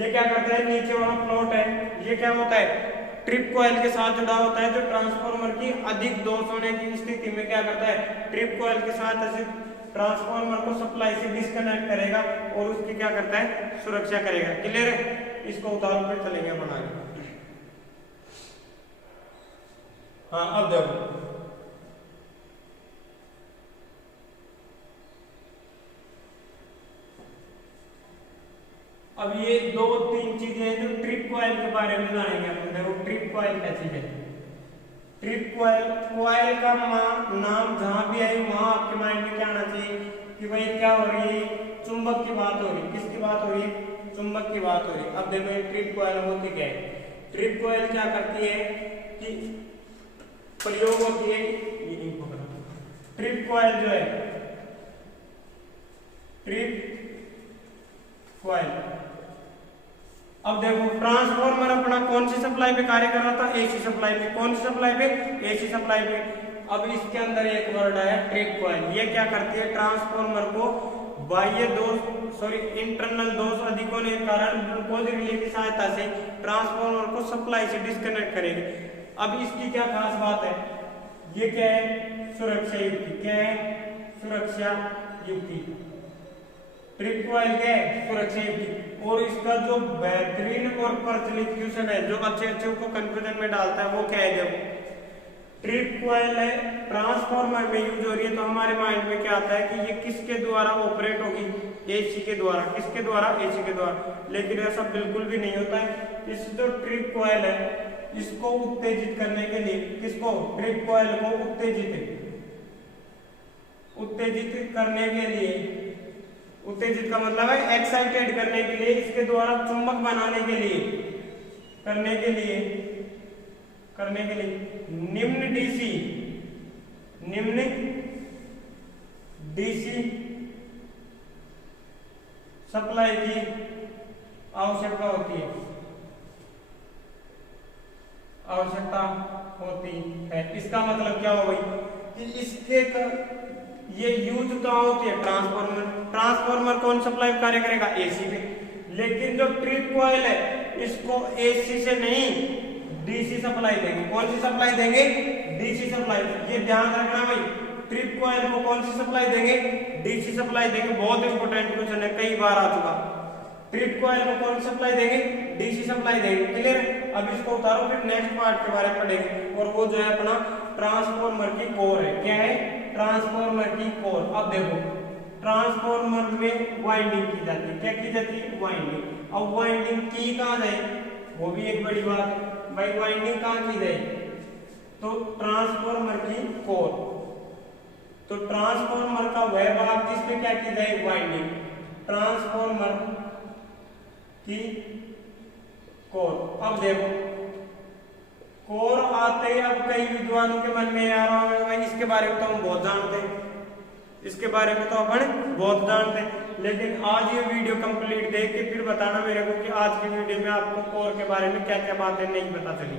ये क्या करता है, नीचे वाला प्लॉट है, ये क्या होता है, ट्रिप कॉइल के साथ जुड़ा होता है, जो ट्रांसफॉर्मर की अधिक दोष होने की स्थिति में क्या करता है, ट्रिप कॉइल के साथ ऐसे ट्रांसफॉर्मर को सप्लाई से डिस्कनेक्ट करेगा और उसकी क्या करता है, सुरक्षा करेगा। क्लियर है। इसको उतारो फिर चलेंगे बनाने। हाँ अब देखो, अब ये 2-3 चीजें हैं जो ट्रिप कॉइल के बारे में जानेंगे अपन। देखो ट्रिप कॉइल क्या चीज है। ट्रिप कॉइल का नाम जहां भी आए वहां आपके माइंड में क्या आना चाहिए कि भाई क्या हो रही है, चुंबक की बात हो रही है। किसकी बात हो रही है, चुंबक की बात हो रही है। अब देखो ट्रिप कॉइल होती क्या है, ट्रिप कॉइल क्या करती है कि प्रयोग होती है, ट्रिप कॉइल जो है, ट्रिप कॉइल। अब देखो ट्रांसफॉर्मर अपना कौन सी सप्लाई पे कार्य कर रहा था, एसी सप्लाई पे। कौन सी सप्लाई पे, एसी सप्लाई पे। अब इसके अंदर एक वर्ड आया ट्रिप कॉइल। ये क्या करती है, ट्रांसफॉर्मर को बाह्य दोष इंटरनल दोष अधिक होने के कारण ग्लूकोज रिले की सहायता से ट्रांसफॉर्मर को सप्लाई से डिस्कनेक्ट करेगी। अब इसकी क्या खास बात है, ये क्या है, सुरक्षा युक्ति। क्या है, सुरक्षा युक्ति। ट्रिप कॉइल क्या है, सुरक्षा युक्ति। और इसका जो बेहतरीन और प्रचलित क्वेश्चन है, जो अच्छे को कंफ्यूजन में डालता है, वो क्या है, देखो ट्रिप कॉइल है ट्रांसफॉर्मर में यूज हो रही है, तो हमारे माइंड में क्या आता है कि ये किसके द्वारा ऑपरेट होगी, एसी के द्वारा। किसके द्वारा, एसी के द्वारा। लेकिन ऐसा बिल्कुल भी नहीं होता है। इस जो ट्रिप कॉइल है इसको उत्तेजित करने के लिए, किसको, ट्रिप कॉइल को उत्तेजित करने के लिए, उत्तेजित का मतलब है एक्साइटेड करने के लिए, इसके द्वारा चुंबक बनाने के लिए, करने के लिए निम्न डीसी सप्लाई की आवश्यकता होती है। इसका मतलब क्या हो गई कि इसके ये यूज कहाँ होती है, ट्रांसफॉर्मर कौन सप्लाई कार्य करेगा, एसी पे। लेकिन जो ट्रिप कॉइल है इसको एसी से नहीं डीसी सप्लाई देंगे। कौन सी सप्लाई देंगे, डीसी सप्लाई। ये ध्यान रखना भाई, ट्रिप कॉइल को कौन सी सप्लाई देंगे, डीसी सप्लाई देंगे। बहुत इंपॉर्टेंट क्वेश्चन है, कई बार आ चुका। ट्रिप कॉइल को कौन सी सप्लाई देंगे, डीसी सप्लाई देंगे। क्लियर है। अब इसको उतारो, फिर नेक्स्ट पार्ट के बारे में पढ़ेंगे। और वो जो है अपना ट्रांसफॉर्मर की कोर है। क्या है, ट्रांसफॉर्मर की कोर। अब देखो ट्रांसफॉर्मर में वाइंडिंग की जाती है। क्या की जाती है, वाइंडिंग। अब वाइंडिंग की कहाँ जाए, वो भी एक बड़ी बात है भाई। वाइंडिंग कहाँ की जाए, तो ट्रांसफॉर्मर की कोर। तो ट्रांसफॉर्मर का वह भाग जिस पे क्या की जाए, वाइंडिंग। ट्रांसफॉर्मर की कोर। अब देखो कोर आते ही अब कई विद्वानों के मन में आ रहा है भाई इसके बारे में तो हम बहुत जानते हैं। इसके बारे में तो अपन बहुत जानते हैं, लेकिन आज ये वीडियो कंप्लीट देख के फिर बताना मेरे को कि आज की वीडियो में आपको कोर के बारे में क्या क्या बातें नहीं पता चली।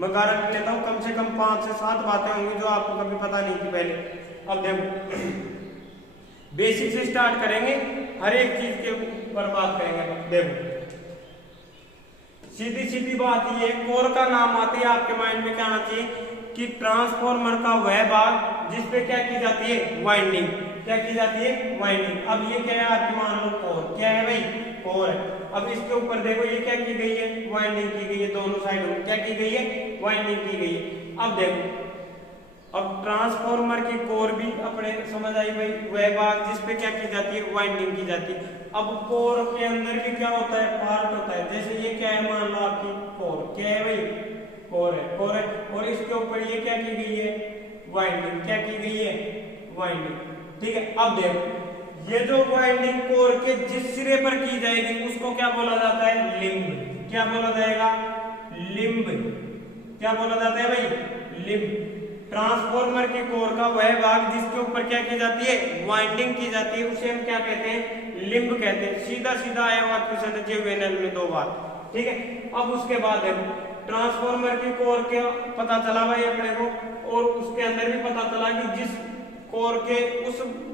मैं गारंटी लेता हूँ कम से कम 5 से 7 बातें होंगी जो आपको कभी पता नहीं थी पहले। अब देखो बेसिक से स्टार्ट करेंगे, हर एक चीज के ऊपर बात करेंगे। देखो सीधी सीधी बात ये, कोर का नाम आते ही आपके माइंड में क्या आना चाहिए कि ट्रांसफॉर्मर का वह भाग जिसपे क्या की जाती है, वाइंडिंग। क्या की जाती है, वाइंडिंग। अब ये क्या है आपकी, मान लो कोर, क्या है भाई, कोर है। अब इसके ऊपर देखो ये क्या की गई है, वाइंडिंग की गई है, दोनों साइडों में क्या की गई है, वाइंडिंग की गई है। अब देखो, अब ट्रांसफॉर्मर की कोर भी अपने समझ आई भाई, वह भाग जिसपे क्या की जाती है, वाइंडिंग की जाती है। अब कोर के अंदर भी क्या होता है, पार्ट होता है। जैसे ये क्या है, मान लो आपकी कोर, क्या है भाई, कोर है, कोर है। और इसके ऊपर ये क्या की गई है, वाइंडिंग। क्या की गई है, वाइंडिंग। ठीक है। अब देखो ये जो वाइंडिंग कोर के जिस सिरे पर की जाएगी उसको क्या बोला जाता है, लिंब। क्या बोला जाएगा, लिंब। क्या बोला जाता है भाई, लिंब। ट्रांसफॉर्मर की कोर का वह भाग जिसके ऊपर क्या की जाती है, वाइंडिंग की जाती है, उसे हम क्या कहते हैं, लिंब कहते हैं। सीधा सीधा आया हुआ क्वेश्चन है JUNL में 2 बार। ठीक है। अब उसके बाद देखो ट्रांसफॉर्मर की कोर के पता चला भाई अपने को, और उसके अंदर भी पता चला कि जिस कोर के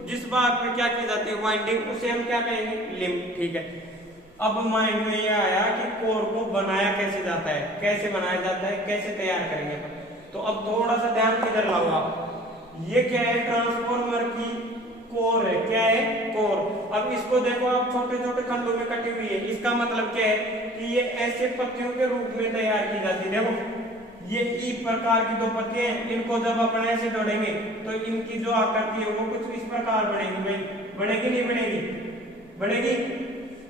जिस भाग पे क्या की जाती है, वाइंडिंग, उसे हम क्या कहेंगे, लिंब। ठीक है। अब माइंड में ये आया कि कोर को बनाया कैसे जाता है, कैसे बनाया जाता है, कैसे तैयार करेंगे। तो अब थोड़ा सा ध्यान किधर लाओ आप, ये क्या है, ट्रांसफॉर्मर की कोर है। क्या है, कोर। अब इसको देखो आप छोटे छोटे खंडों में कटी हुई है। इसका मतलब क्या है कि ये ऐसे पत्तियों के रूप में तैयार की जाती है। देखो ये ई प्रकार की 2 पत्तियां हैं, इनको जब अपन ऐसे जोड़ेंगे तो इनकी जो आकृति है वो कुछ इस प्रकार बनेगी। भाई बनेगी नहीं बनेगी, बनेगी।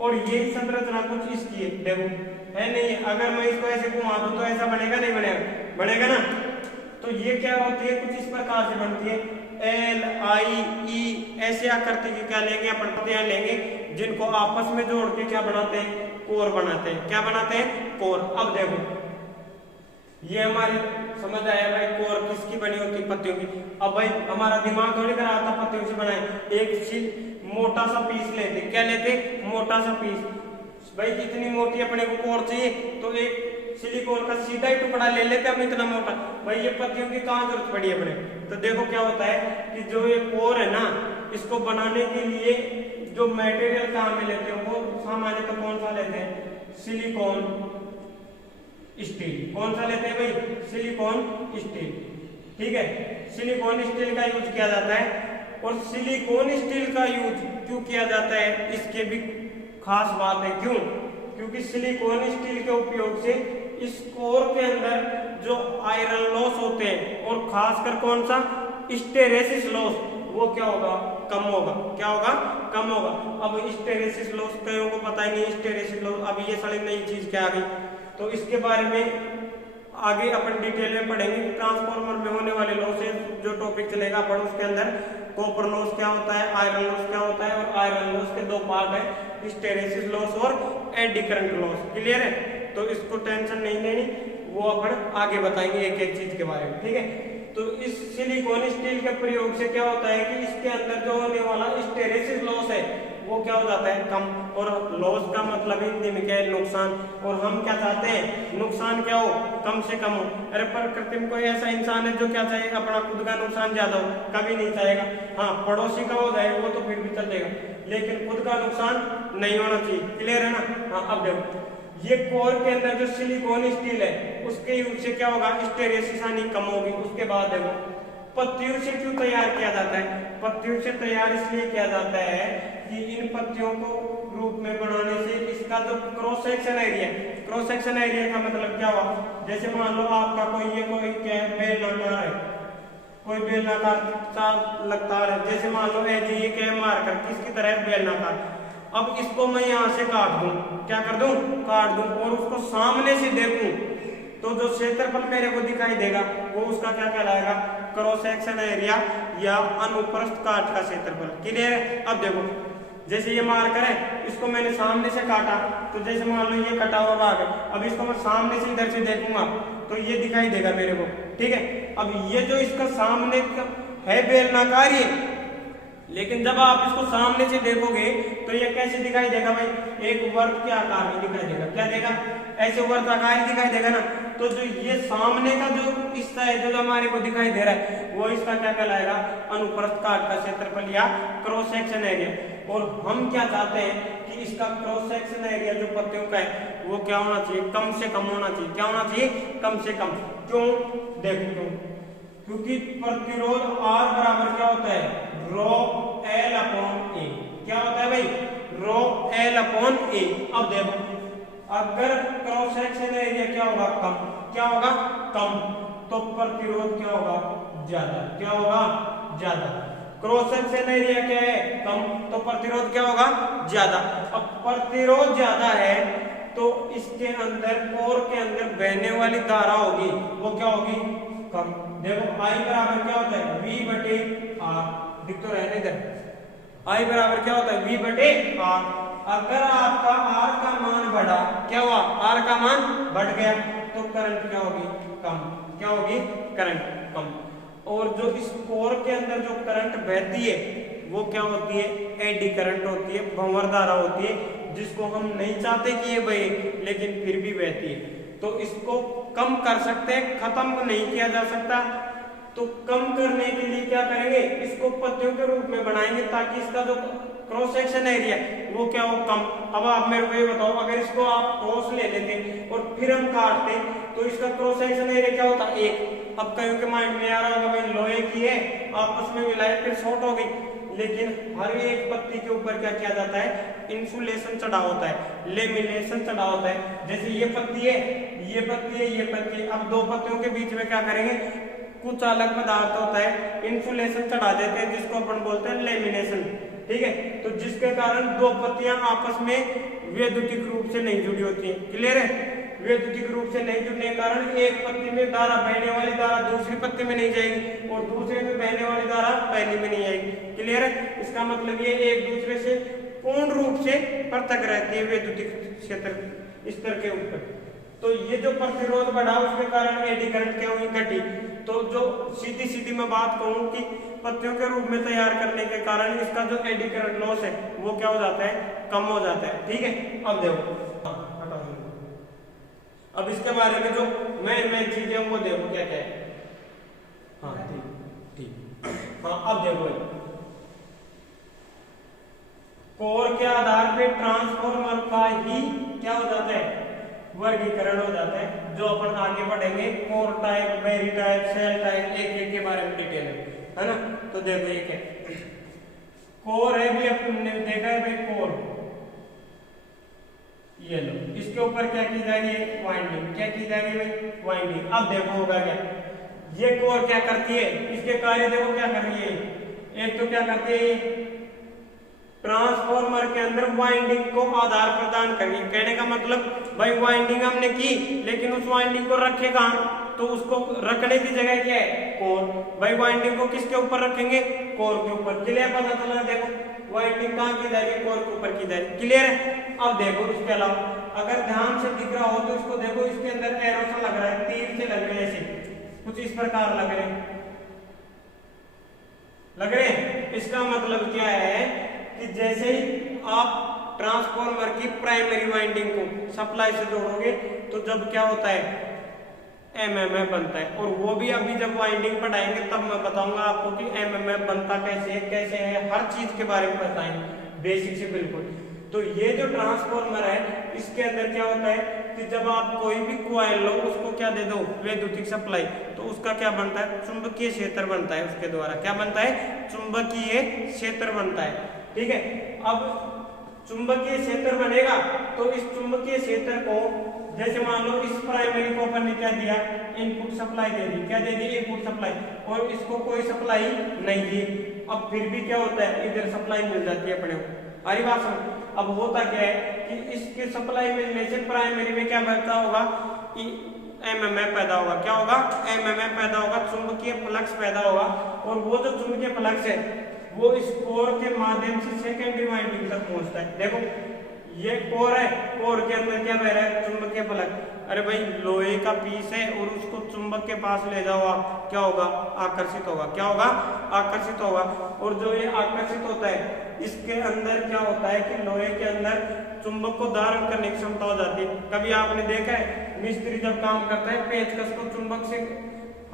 और ये संरचना कुछ इसकी है, देखो है नहीं। अगर मैं इसको ऐसे घुमा दूं तो ऐसा बनेगा नहीं, बनेगा, बनेगा ना। तो ये क्या होती है, कुछ इस प्रकार से बनती है, LIE ऐसे आकृति की क्या लेंगे अपन, पत्तियां लेंगे, जिनको आपस में जोड़ के क्या बनाते हैं, कोर बनाते हैं। क्या बनाते हैं, कोर। अब देखो ये हमारी समझ आया भाई, कोर किसकी बनी होती है, पत्तियों की। अब भाई हमारा दिमाग थोड़ी खराब था, पत्तियों से बनाए। एक मोटा सा पीस लेते, क्या लेते, मोटा सा पीस। भाई इतनी मोटी अपने को कोर चाहिए तो एक सिलिकॉन का सीधा ही टुकड़ा ले लेते हम, इतना मोटा। भाई ये पत्तियों की कहाँ जरूरत पड़ी अपने। तो देखो क्या होता है कि जो ये कोर है ना, इसको बनाने के लिए जो मटेरियल कहाँ में लेते हैं, वो सामान्यतः कौन सा लेते हैं, सिलिकॉन स्टील। कौन सा लेते हैं भाई, सिलिकॉन स्टील। ठीक है। सिलिकॉन स्टील का यूज किया जाता है। और सिलिकॉन स्टील का यूज क्यों किया जाता है, इसके भी खास बात है। क्यों, क्योंकि सिलिकॉन स्टील के उपयोग से इस कोर के अंदर जो आयरन लॉस होते हैं, और खासकर कौन सा, हिस्टेरेसिस लॉस, वो क्या होगा, कम होगा। क्या होगा, कम होगा। अब हिस्टेरेसिस लॉस कईयों को पता ही नहीं, हिस्टेरेसिस लॉस अब ये सारी नई चीज क्या आ गई। तो इसके बारे में आगे अपन डिटेल में पढ़ेंगे। ट्रांसफार्मर में होने वाले लॉसेस जो टॉपिक चलेगा अपन, उसके अंदर कॉपर लॉस क्या होता है, आयरन लॉस क्या होता है, और आयरन लॉस के 2 पार्ट है, हिस्टेरेसिस लॉस और एडी करंट लॉस। क्लियर है। तो इसको टेंशन नहीं लेनी, वो अपन आगे बताएंगे एक एक चीज के बारे में। ठीक है। तो इस सिलिकॉन स्टील के प्रयोग से क्या होता है कि इसके अंदर जो होने वाला हिस्टेरेसिस लॉस है वो क्या हो जाता है, कम। और लॉस का मतलब हिंदी में क्या है, नुकसान। और हम क्या चाहते हैं, नुकसान क्या हो, कम से कम हो। अरे प्रकृति में कोई ऐसा इंसान है जो क्या चाहे, अपना खुद का नुकसान ज्यादा हो, कभी नहीं चाहेगा। हाँ पड़ोसी का हो जाए वो तो फिर भी चलेगा, लेकिन खुद का नुकसान नहीं होना चाहिए। क्लियर है ना। हाँ अब देखो ये कोर के अंदर जो सिलिकॉन स्टील है उसके यूज से क्या होगा, हिस्टेरेसिस हानि कम होगी। उसके बाद देखो पत्तियों से क्यों तैयार किया जाता है, पत्तियों से तैयार इसलिए किया जाता है कि इन पत्तियों को रूप में बनाने से इसका जो cross section area, cross section area का मतलब क्या हुआ, जैसे मान लो आपका कोई क्या है, बेलनाकार है, कोई बेलनाकार लगता है, जैसे मान लो ये क्या है, मार्कर किसकी तरह है, बेलनाकार। अब इसको मैं यहाँ से काट दूं, क्या कर दूं, काट दूं, और उसको सामने से देखूं तो जो क्षेत्रफल मेरे को दिखाई देगा वो उसका क्या कहलाएगा, क्रॉस सेक्शन एरिया या अनुप्रस्थ काट का क्षेत्रफल। क्लियर है। अब देखो जैसे ये मार्कर है, इसको मैंने सामने से काटा, तो जैसे मान लो ये कटा हुआ भाग है, अब इसको मैं सामने से इधर से देखूंगा तो ये दिखाई देगा मेरे को। ठीक है। अब ये जो इसका सामने है बेलनाकार, लेकिन जब आप इसको सामने से देखोगे तो ये कैसे दिखाई देगा भाई, एक वर्ग के आकार में दिखाई देगा। क्या देगा, ऐसे वर्ग आकार दिखाई देगा ना। तो जो ये सामने का जो हिस्सा है जो हमारे को दिखाई दे रहा है वो इसका क्या कहलाएगा, अनुप्रस्थ काट का क्षेत्रफल या क्रॉस सेक्शन एरिया। और हम क्या चाहते हैं कि इसका क्रॉस सेक्शन एरिया जो पत्तियों का है वो क्या होना चाहिए, कम से कम होना चाहिए। क्या होना चाहिए, कम से कम। क्यों, देखो क्यों, क्योंकि प्रतिरोध R बराबर क्या होता है, रो L अपॉन ए। क्या होता है भाई, रो L अपॉन ए। अब देखो अगर क्रॉस सेक्शन एरिया क्या होगा, कम। क्या होगा, कम, तो प्रतिरोध क्या होगा, ज्यादा। क्या होगा, ज्यादा। क्रॉस सेक्शन एरिया क्या है, कम, तो प्रतिरोध क्या होगा, ज्यादा। अब प्रतिरोध ज्यादा है तो इसके अंदर, कोर के अंदर बहने वाली धारा होगी वो क्या होगी, कम। देखो I बराबर क्या होता है, V बटे R। दिख तो रहने इधर, I बराबर क्या होता है, V बटे R। अगर आपका R का मान बढ़ा, क्या हुआ, R का मान बढ़ गया तो करंट क्या होगी, कम। क्या होगी, करंट कम। और जो इस कोर के अंदर जो करंट बहती है वो क्या होती है, एडी करंट होती है, भंवर धारा होती है, जिसको हम नहीं चाहते कि ये बहे लेकिन फिर भी बहती है। तो इसको कम कर सकते हैं, खत्म नहीं किया जा सकता। तो कम करने के लिए क्या करेंगे, इसको पत्तियों के रूप में बनाएंगे ताकि इसका जो क्रॉस सेक्शन एरिया वो क्या हो, कम। अब आप मेरे को ये बताओ, अगर इसको आप क्रॉस ले लेते और फिर हम काटते तो इसका क्रॉस सेक्शन एरिया क्या होता, एक। अब कईयों के माइंड में आ रहा होगा भाई लोहे की है, आपस में मिलाए फिर शॉर्ट हो गई। लेकिन हर एक पत्ती के ऊपर क्या किया जाता है, इंसुलेशन चढ़ा होता है, लेमिनेशन चढ़ा होता है। जैसे ये पत्ती है, ये पत्ती है, ये पत्ती है। अब दो पत्तियों के बीच में क्या करेंगे, कुछ अलग पदार्थ होता है, इंसुलेशन चढ़ा देते हैं, जिसको अपन बोलते हैं लेमिनेशन। ठीक है, तो जिसके कारण दो पत्तियां आपस में वैद्युतिक रूप से नहीं जुड़ी होती हैं। क्लियर है, वैद्युतिक रूप से नहीं जुड़ने के कारण एक पत्ती में धारा, बहने वाली धारा दूसरी पत्ती में नहीं जाएगी और दूसरे में बहने वाली धारा पहली में नहीं आएगी। क्लियर है, इसका मतलब ये एक दूसरे से पूर्ण रूप से पृथक रहती है वैद्युतिक क्षेत्र स्तर के ऊपर। तो ये जो प्रतिरोध बढ़ा उसके कारण एडी करंट क्या हुई, घटी। तो जो सीधी मैं बात कहूं कि पत्तियों के रूप में तैयार करने के कारण इसका जो एडी करंट लॉस है वो क्या हो जाता है, कम हो जाता है। ठीक है, अब देखो, अब इसके बारे में जो मेन चीजें वो देखो क्या क्या है। हाँ ठीक, हाँ अब देखो, कोर के आधार पे ट्रांसफॉर्मर का ही क्या हो जाता है, वर्गीकरण हो जाता है, जो अपन आगे बढ़ेंगे। Core type, berry type, cell type, एक के बारे में डिटेल है ना। तो देखो ये क्या, कोर है भी अपने देखा है भाई, कोर ये लो, इसके ऊपर क्या की जा रही है, वाइंडिंग। क्या की जा रही है भाई, वाइंडिंग। अब देखो होगा क्या, ये कोर क्या करती है, इसके कार्य देखो क्या कर रही है। एक तो क्या करती है, ट्रांसफॉर्मर के अंदर वाइंडिंग को आधार प्रदान करेगी। कहने का मतलब भाई वाइंडिंग हमने की लेकिन उस वाइंडिंग को रखे कहां, तो उसको रखने की जगह क्या है, कोर। भाई वाइंडिंग को किसके ऊपर रखेंगे, कोर के ऊपर। क्लियर, पता चला। देखो वाइंडिंग कहां की जा रही है, कोर के ऊपर की जा रही है। क्लियर है। अब देखो इसके अलावा अगर ध्यान से दिख रहा हो तो इसको देखो, इसके अंदर एरो सा लग रहा है, तीर से लग रहे हैं, ऐसे कुछ इस प्रकार लग रहे हैं। इसका मतलब क्या है कि जैसे ही आप ट्रांसफॉर्मर की प्राइमरी वाइंडिंग को सप्लाई से जोड़ोगे तो जब क्या होता है, एमएमएफ बनता है। और वो भी अभी जब वाइंडिंग पढ़ाएंगे तब मैं बताऊंगा आपको कि एमएमएफ बनता कैसे है, हर चीज के बारे में बताएंगे बेसिक से बिल्कुल। तो ये जो ट्रांसफॉर्मर है इसके अंदर क्या होता है कि जब आप कोई भी कॉइल लो उसको क्या दे दो, वैद्युतिक सप्लाई, तो उसका क्या बनता है, चुंबकीय क्षेत्र बनता है। उसके द्वारा क्या बनता है, चुंबकीय क्षेत्र बनता है। ठीक है, अब चुंबकीय क्षेत्र बनेगा तो इस चुंबकीय क्षेत्र को, जैसे मान लो इस प्राइमरी को अपन ने क्या दिया, इनपुट सप्लाई दे दी। क्या दे दी, इनपुट सप्लाई, और इसको कोई सप्लाई नहीं दी। अब फिर भी क्या होता है, इधर सप्लाई मिल जाती है अपने को। हरी बात समझ। अब होता क्या है कि इसके सप्लाई मिलने से प्राइमरी में क्या बनता होगा, एमएमएफ पैदा होगा। क्या होगा, एमएमएफ पैदा होगा, चुंबकीय फ्लक्स पैदा होगा। और वो जो चुंबकीय फ्लक्स है वो इस कोर के माध्यम से सेकेंडरी वाइंडिंग तक पहुंचता है। देखो ये कोर है, कोर के अंदर क्या बह रहा है, चुंबकीय फ्लक्स। अरे भाई लोहे का पीस है और उसको चुंबक के पास ले जाओ आप, क्या होगा? आकर्षित होगा। क्या होगा? आकर्षित होगा। और जो ये आकर्षित होता है इसके अंदर क्या होता है कि लोहे के अंदर चुंबक को धारण करने की क्षमता हो जाती है। कभी आपने देखा है मिस्त्री जब काम करता है पेचकस को चुंबक से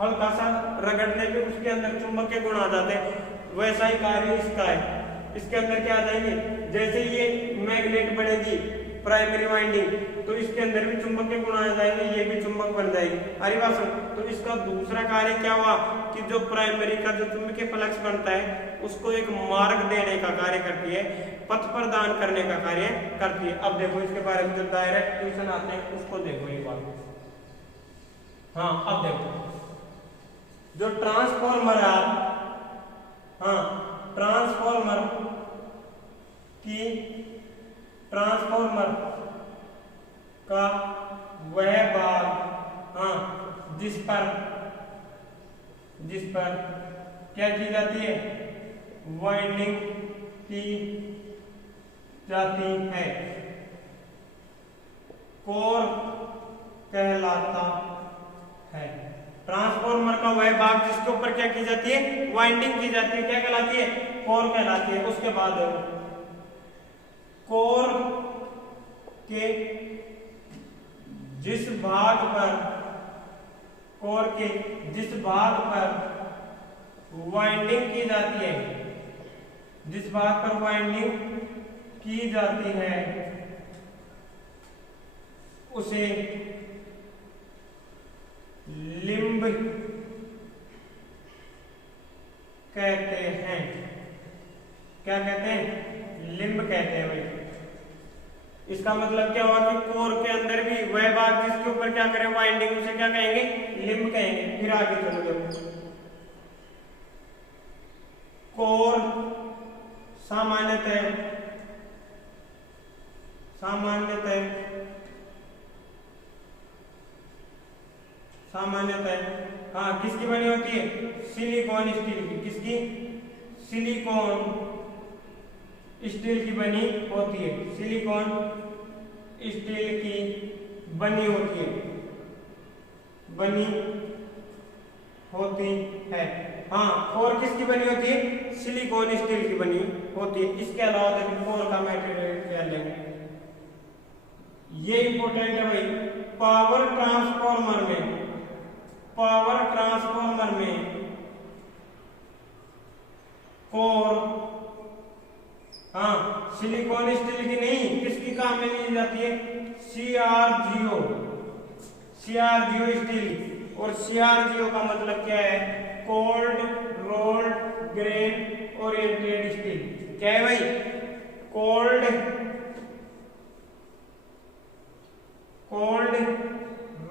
हल्का सा रगड़ने पे उसके अंदर चुंबक के गुण आ जाते हैं, वैसा ही कार्य इसका है। इसके अंदर क्या आ जाएंगे, जैसे ये मैग्नेट बढ़ेगी प्राइमरी वाइंडिंग तो इसके अंदर भी चुंबक के गुण आ जाएंगे, ये भी चुंबक बन जाएगी। अरे बात सुन, तो इसका दूसरा कार्य क्या हुआ कि जो प्राइमरी का जो चुंबकीय फ्लक्स बनता है उसको एक मार्ग देने का कार्य करती है, पथ प्रदान करने का कार्य करती है। अब देखो इसके बारे में जो डायरेक्ट क्वेश्चन आते हैं उसको देखो एक बार। हाँ अब देखो जो ट्रांसफॉर्मर है, हाँ ट्रांसफॉर्मर का वह भाग, हाँ जिस पर क्या की जाती है, वाइंडिंग की जाती है, कोर कहलाता है। ट्रांसफॉर्मर का वह भाग जिसके ऊपर क्या की जाती है, वाइंडिंग की जाती है, क्या कहलाती है, कोर कहलाती है। उसके बाद कोर के जिस भाग पर वाइंडिंग की जाती है, जिस भाग पर वाइंडिंग की जाती है उसे लिंब कहते हैं। क्या कहते हैं? लिंब कहते हैं भाई। इसका मतलब क्या हुआ कि कोर के अंदर भी वह भाग जिसके ऊपर क्या करें वाइंडिंग, उसे क्या कहेंगे, लिंब कहेंगे। फिर आगे चलो देखो, कोर सामान्यतः हाँ किसकी बनी होती है, सिलिकॉन स्टील की। किसकी? सिलिकॉन स्टील की बनी होती है, सिलिकॉन स्टील की बनी होती है। हाँ कोर किसकी बनी होती है, सिलिकॉन स्टील की बनी होती है। इसके अलावा देखो कोर का मटेरियल क्या लेंगे, ये इंपॉर्टेंट है भाई। पावर ट्रांसफॉर्मर में कोर, हाँ सिलिकॉन स्टील की नहीं, किसकी काम में ली जाती है, CRGO स्टील। और CRGO का मतलब क्या है, cold rolled grain oriented steel. क्या है भाई, cold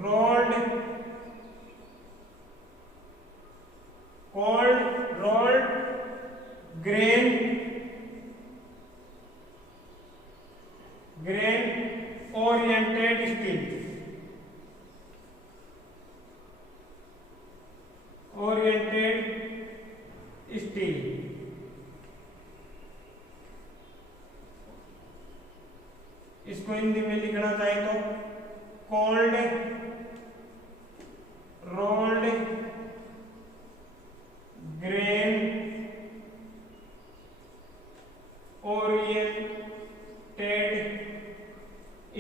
rolled grain oriented steel. इसको हिंदी में लिखना चाहे तो cold rolled grain oriented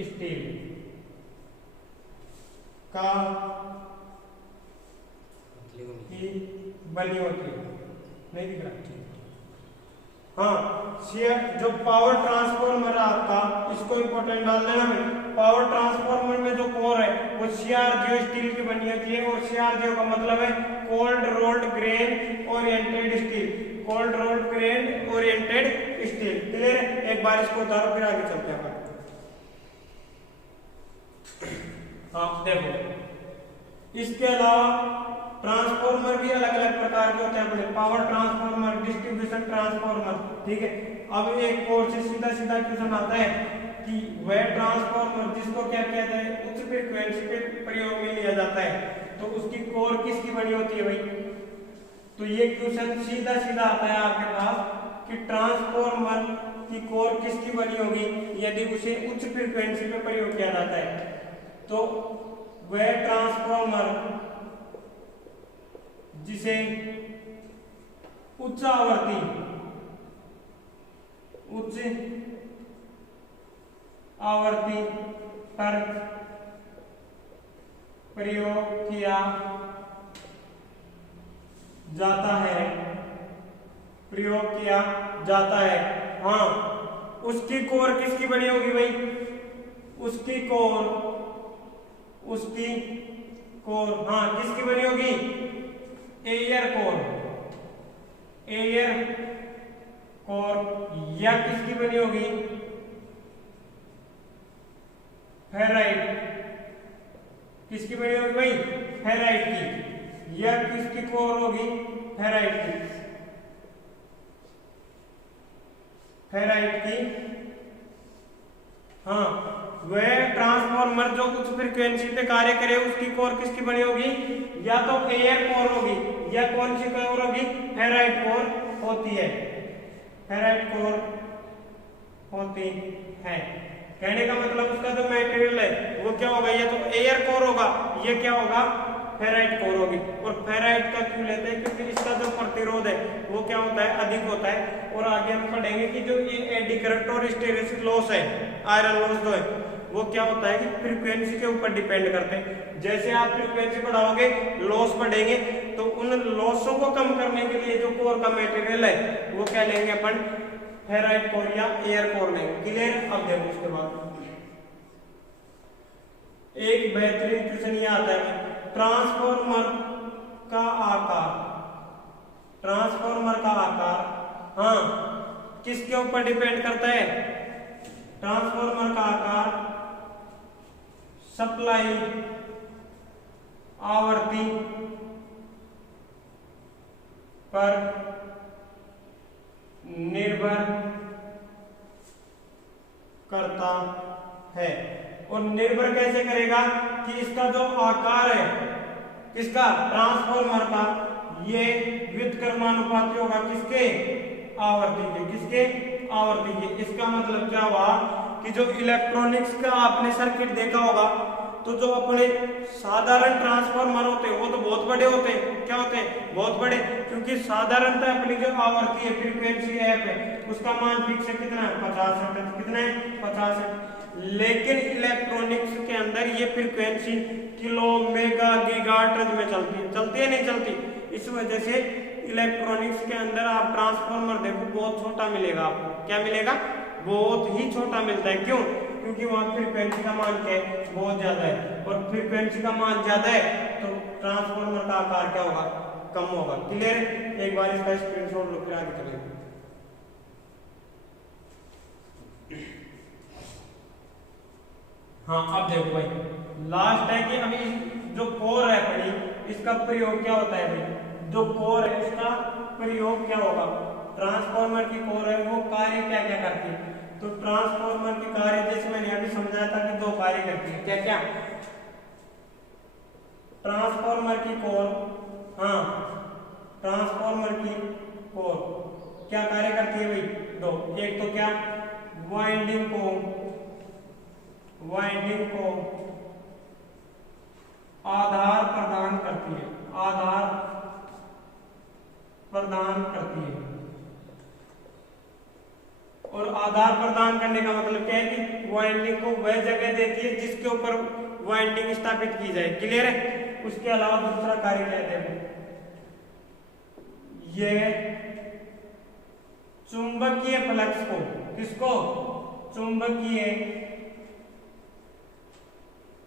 steel का ही बनी होती है। नहीं दिख रहा? हाँ जो पावर ट्रांसफॉर्मर आपका, इसको इंपॉर्टेंट डाल देना में, पावर ट्रांसफॉर्मर में जो कोर है वो CRGO स्टील की बनी होती है। और CRGO का मतलब है cold rolled grain oriented steel, cold rolled grain oriented steel. Clear है? एक बार इसको उतारो फिर आगे चलते हैं। हाँ देखो इसके अलावा ट्रांसफॉर्मर भी अलग अलग प्रकार के होते हैं अपने, पावर ट्रांसफॉर्मर, डिस्ट्रीब्यूशन ट्रांसफॉर्मर। ठीक है, अब एक और से सीधा क्वेश्चन आता है कि वह ट्रांसफॉर्मर जिसको क्या कहते हैं, उच्च फ्रीक्वेंसी पे प्रयोग में लिया जाता है, तो उसकी कोर किसकी बनी होती है भाई? तो ये क्वेश्चन सीधा आता है आपके पास कि ट्रांसफॉर्मर की कोर किसकी बनी होगी यदि उसे उच्च फ्रीक्वेंसी पे प्रयोग किया जाता है। तो वह ट्रांसफॉर्मर जिसे उच्च आवृत्ति पर प्रयोग किया जाता है, हाँ उसकी कोर किसकी बनी होगी भाई? उसकी कोर हाँ किसकी बनी होगी? एयर कोर या किसकी बनी होगी? फेराइट। किसकी बनी होगी भाई? फेराइट की। या किसकी कोर होगी? फेराइट की। हाँ वह ट्रांसफॉर्मर जो उच्च फ्रीक्वेंसी पे कार्य करे उसकी कोर किसकी बनी होगी? या तो एयर कोर होगी या कौन सी कोर होगी? फेराइट कोर होती है। कहने का मतलब उसका जो मटेरियल है वो क्या होगा? ये तो एयर कोर होगा, ये क्या होगा? फेराइट कोर होगी। और फेराइट का क्यों लेते हैं? क्योंकि इसका जो प्रतिरोध है वो क्या होता है? अधिक होता है। और आगे हम पढ़ेंगे कि जो ये एडी करंट और हिस्टैरिसीस लॉस है, आयरन लॉस जो है वो क्या होता है कि फ्रीक्वेंसी के ऊपर डिपेंड करते हैं। जैसे आप फ्रीक्वेंसी बढ़ाओगे लॉस बढ़ेंगे, तो उन लॉसों को कम करने के लिए जो कोर का मटेरियल है वो क्या लेंगे अपन? फेराइट कोर या एयर कोर लेंगे। क्लियर? अब देखो उसके बाद एक बेहतरीन क्वेश्चन ये आता है, ट्रांसफॉर्मर का आकार हाँ किसके ऊपर डिपेंड करता है? ट्रांसफॉर्मर का आकार सप्लाई आवृत्ति पर निर्भर करता है। और निर्भर कैसे करेगा? कि इसका जो आकार है किसका? ट्रांसफॉर्मर का, ये व्युत्क्रमानुपाती होगा किसके? आवर्ती के। किसके? आवर्ती के। इसका मतलब क्या हुआ कि जो इलेक्ट्रॉनिक्स का आपने सर्किट देखा होगा, तो जो अपने साधारण ट्रांसफॉर्मर होते हैं वो तो बहुत बड़े होते हैं। क्या होते हैं? बहुत बड़े, क्योंकि साधारणतः अपनी जो आवर्ती है, फ्रीक्वेंसी एफ है, उसका मान फिक्स है कितना है? 50 हर्ट्ज। कितना है? 50 हर्ट्ज। लेकिन इलेक्ट्रॉनिक्स के अंदर ये फ्रीक्वेंसी किलो, मेगा, गीगाहर्ट्ज में चलती है नहीं चलती। इस वजह से इलेक्ट्रॉनिक्स के अंदर आप ट्रांसफॉर्मर देखो बहुत छोटा मिलेगा आपको। क्या मिलेगा? बहुत ही छोटा मिलता है। क्यों? क्योंकि वहां फ्रीक्वेंसी का मान क्या है? बहुत ज्यादा है। और फ्रीक्वेंसी का मान ज्यादा है तो ट्रांसफॉर्मर का आकार क्या होगा? कम होगा। क्लियर? एक बार इसका स्क्रीनशॉट लो फिर आगे चलेंगे। हाँ अब देखो भाई लास्ट है कि अभी जो कोर है अपनी, इसका प्रयोग क्या होता है भाई? जो कोर है उसका प्रयोग क्या होगा? ट्रांसफॉर्मर की कोर है वो कार्य क्या क्या करती है? तो ट्रांसफॉर्मर की कार्य जैसे मैंने अभी समझाया था कि 2 कार्य करती है। क्या क्या? ट्रांसफॉर्मर की कोर, हाँ ट्रांसफॉर्मर की कोर क्या कार्य करती है भाई? 2। एक तो क्या? वाइंडिंग को आधार प्रदान करती है। और आधार प्रदान करने का मतलब क्या है? कि वाइंडिंग को वह जगह देती है जिसके ऊपर वाइंडिंग स्थापित की जाए। क्लियर है? उसके अलावा दूसरा कार्य क्या है? ये चुंबकीय फ्लक्स को, किसको? चुंबकीय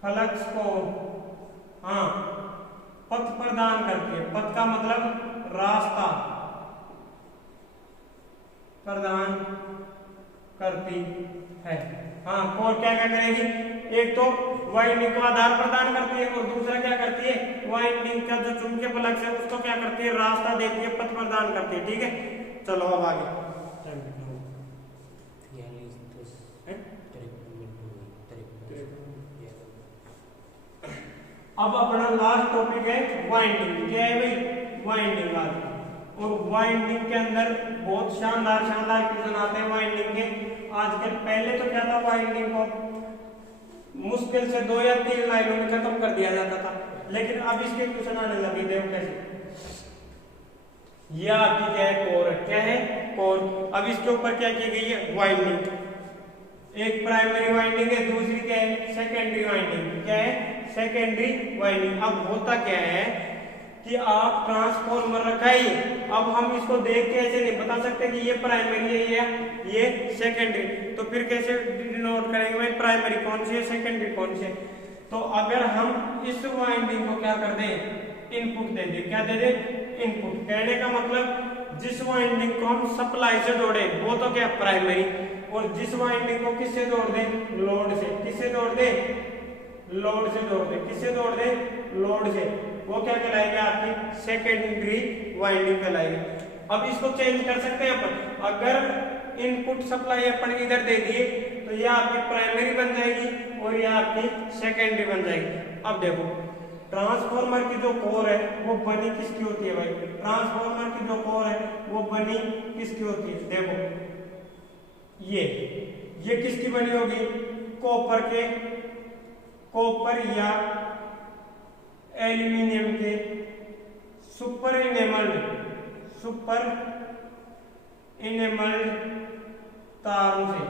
फ्लक्स को हाँ पथ प्रदान करती है। पथ का मतलब रास्ता प्रदान करती है। हाँ कोर क्या क्या करेगी? एक तो वाइंडिंग को आधार प्रदान करती है और दूसरा क्या करती है? वाइंडिंग का जो चुंबकीय फ्लक्स है उसको क्या करती है? रास्ता देती है, पथ प्रदान करती है। ठीक है, चलो अब आगे। अब अपना लास्ट टॉपिक है वाइंडिंग। क्या है भाई? वाइंडिंग। और वाइंडिंग के अंदर बहुत शानदार क्वेश्चन आते हैं वाइंडिंग के आजकल। पहले तो क्या था? वाइंडिंग को मुश्किल से 2 या 3 लाइनों में खत्म कर दिया जाता था, लेकिन अब इसके क्वेश्चन आने लगे। देखो कैसे, ये आपकी क्या है, कोर है। क्या है, कोर। अब इसके ऊपर क्या की गई है, वाइंडिंग। एक प्राइमरी वाइंडिंग है, दूसरी क्या है, सेकेंडरी वाइंडिंग। क्या है, सेकेंडरी वाइंडिंग। अब होता क्या है कि आप ट्रांसफॉर्मर रखाइए, अब हम इसको देख के ऐसे नहीं बता सकते कि ये प्राइमरी है या ये सेकेंडरी, तो फिर कैसे डिनोट करेंगे भाई प्राइमरी कौन सी है, सेकेंडरी कौन सी है। तो अगर हम इस वाइंडिंग को क्या कर दें, इनपुट दे दे। क्या दे दे, इनपुट। कहने का मतलब जिस वाइंडिंग को हम सप्लाई से जोड़े वो तो क्या प्राइमरी, और जिस वाइंडिंग को किससे जोड़ दे, लोड से। किससे जोड़ दे, लोड से जोड़ दे। किससे जोड़ दे, लोड से, वो क्या कहलाएगी, आपकी सेकेंडरी वाइंडिंग कहलाएगी। अब इसको चेंज कर सकते हैं अपन, अगर इनपुट सप्लाई अपन इधर दे दिए तो ये आपकी प्राइमरी बन जाएगी और ये आपकी सेकेंडरी बन जाएगी। अब देखो ट्रांसफॉर्मर की जो कोर है वो बनी किसकी होती है भाई, ट्रांसफॉर्मर की जो कोर है वो बनी किसकी होती है। देखो ये किसकी बनी होगी, कॉपर के, कॉपर या एल्यूमिनियम के सुपर इनेमल्ड तारों से।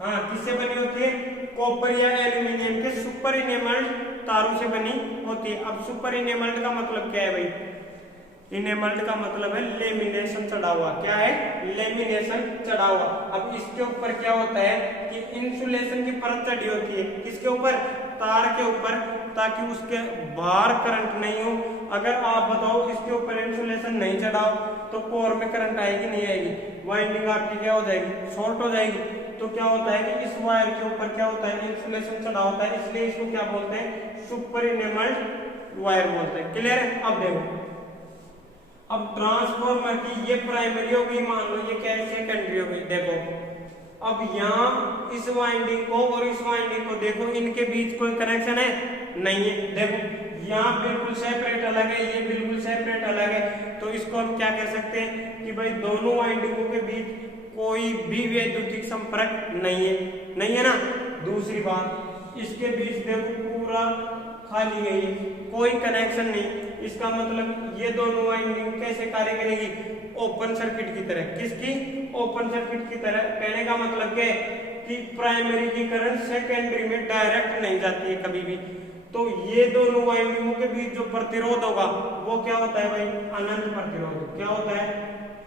हाँ, किससे बनी होती है, कॉपर या एल्यूमिनियम के सुपर इनेमल्ड तारों से बनी होती है। अब सुपर इनेमल्ड का मतलब क्या है भाई, इनेमल्ड का मतलब है लेमिनेशन चढ़ा हुआ। क्या है, लेमिनेशन चढ़ा हुआ। अब इसके ऊपर क्या होता है कि इंसुलेशन की परत चढ़ी होती है, किसके ऊपर, तार के ऊपर, ताकि उसके बाहर करंट नहीं हो। अगर आप बताओ इसके ऊपर इंसुलेशन नहीं चढ़ा हो तो कोर में करंट आएगी नहीं आएगी, वाइंडिंग आपकी क्या हो जाएगी, शॉर्ट हो जाएगी। तो क्या होता है कि इस वायर के ऊपर क्या होता है, इंसुलेशन चढ़ा होता है, इसलिए इसको क्या बोलते हैं, सुपर इनेमल्ड वायर बोलते हैं। क्लियर है। अब देखो, अब ट्रांसफॉर्मर की ये प्राइमरी हो गई, मान लो ये क्या है, सेकेंडरी हो गई। देखो अब यहाँ इस वाइंडिंग को और इस वाइंडिंग को देखो, इनके बीच कोई कनेक्शन है नहीं है। देखो यहाँ बिल्कुल सेपरेट अलग है, ये बिल्कुल सेपरेट अलग है। तो इसको हम क्या कह सकते हैं कि भाई दोनों वाइंडिंगों के बीच कोई भी वैद्युतिक संपर्क नहीं है ना। दूसरी बात, इसके बीच देखो पूरा खाली है, ये कोई कनेक्शन नहीं। इसका मतलब ये दोनों वाइंडिंग कैसे कार्य करेगी, ओपन सर्किट की तरह। किसकी, ओपन सर्किट की तरह। कहने का मतलब क्या है कि प्राइमरी की करंट सेकेंडरी में डायरेक्ट नहीं जाती है कभी भी। तो ये दोनों वाइंडिंगों के बीच जो प्रतिरोध होगा वो क्या होता है भाई, अनंत प्रतिरोध। क्या होता है,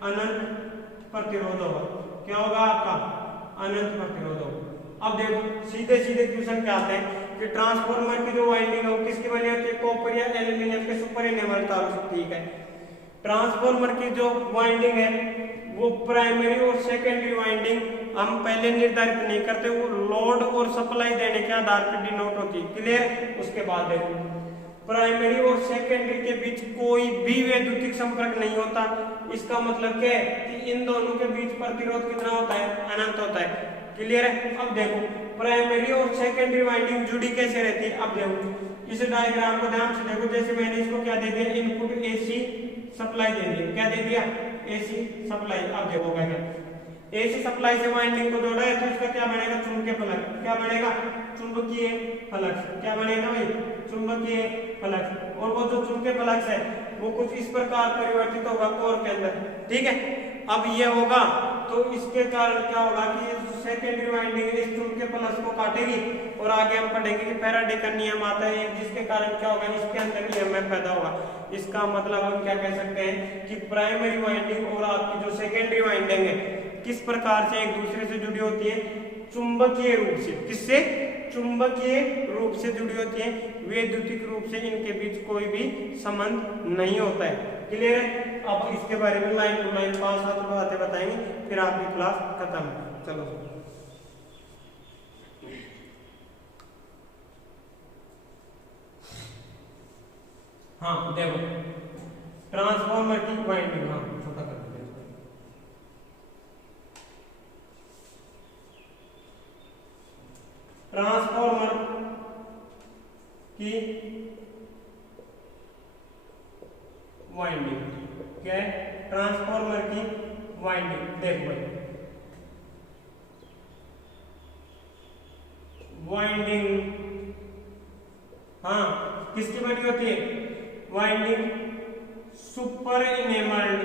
अनंत प्रतिरोध होगा। क्या होगा आपका, अनंत प्रतिरोध होगा। अब देखो सीधे सीधे क्वेश्चन क्या आते हैं कि ट्रांसफॉर्मर की जो वाइंडिंग है वो किसकी बनी होती है, कॉपर या एल्यूमिनियम के सुपर इनेमल्ड तारों से। ठीक है, ट्रांसफॉर्मर की जो वाइंडिंग है वो प्राइमरी और सेकेंडरी वाइंडिंग हम पहले निर्धारित नहीं करते, वो लोड और सप्लाई देने के आधार पर डिनोट होती है। क्लियर। उसके बाद देखो प्राइमरी और सेकेंडरी के बीच कोई भी वैद्युतिक संपर्क नहीं होता। इसका मतलब क्या है कि इन दोनों के बीच प्रतिरोध कितना होता है, अनंत होता है। क्लियर है। अब देखो प्राइमरी और सेकेंडरी वाइंडिंग जुड़ी कैसे रहती है। अब देखो इस डायग्राम को ध्यान से देखो, जैसे मैंने इसको क्या दे दिया, इनपुट एसी सप्लाई दे दिया। क्या दे दिया, एसी सप्लाई। अब देखो क्या, एसी सप्लाई से वाइंडिंग को जोड़ा है तो इसका क्या बनेगा, चुंबकीय फ्लक्स। क्या बनेगा, चुंबकीय फ्लक्स। क्या बनेगा भाई, चुंबकीय फ्लक्स। और वो जो चुंबकीय फ्लक्स है वो कुछ इस प्रकार परिवर्तित होगा कोर के अंदर। ठीक है। अब ये होगा तो इसके कारण क्या होगा कि सेकेंडरी वाइंडिंग इस चुंबकीय फ्लक्स को काटेगी और आगे हम पढ़ेंगे कि फैराडे का नियम आता है, जिसके कारण क्या होगा, इसके अंदर ईएमएफ पैदा होगा। इसका मतलब हम क्या कह सकते हैं कि प्राइमरी वाइंडिंग और आपकी जो सेकेंडरी वाइंडिंग है किस प्रकार से एक दूसरे से जुड़ी होती है, चुंबकीय रूप से। किससे, चुंबकीय रूप से जुड़ी होती है, वैद्युतिक रूप से इनके बीच कोई भी संबंध नहीं होता है। क्लियर है। अब इसके बारे में लाइन टू लाइन 5-7 बातें बताएंगे, फिर आपकी क्लास खत्म। चलो हाँ देखो ट्रांसफॉर्मर की वाइंडिंग, हाँ छोटा कर देते हैं। ट्रांसफॉर्मर की वाइंडिंग क्या है, ट्रांसफॉर्मर की वाइंडिंग। देखो भाई वाइंडिंग, हाँ किसकी बनी होती है? वाइंडिंग सुपर इनेमल्ड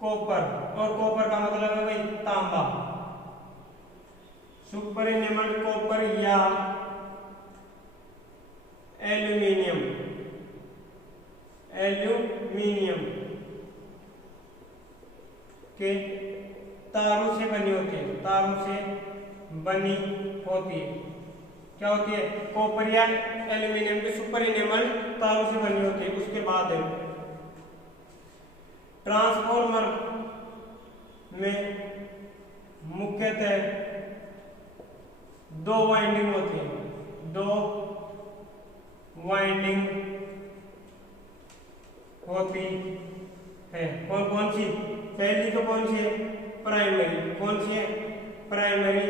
कॉपर, और कॉपर का मतलब है भाई तांबा, सुपर इनेमल्ड कॉपर या एल्यूमिनियम के तारों से बनी होती है, क्या होती है? कॉपर या एल्यूमिनियम के सुपर इनेमल्ड तारों से बनी होती है। उसके बाद है ट्रांसफॉर्मर में मुख्यतः दो वाइंडिंग होती है, कौन कौन सी? पहली तो कौन सी है? प्राइमरी। कौन सी है? Primary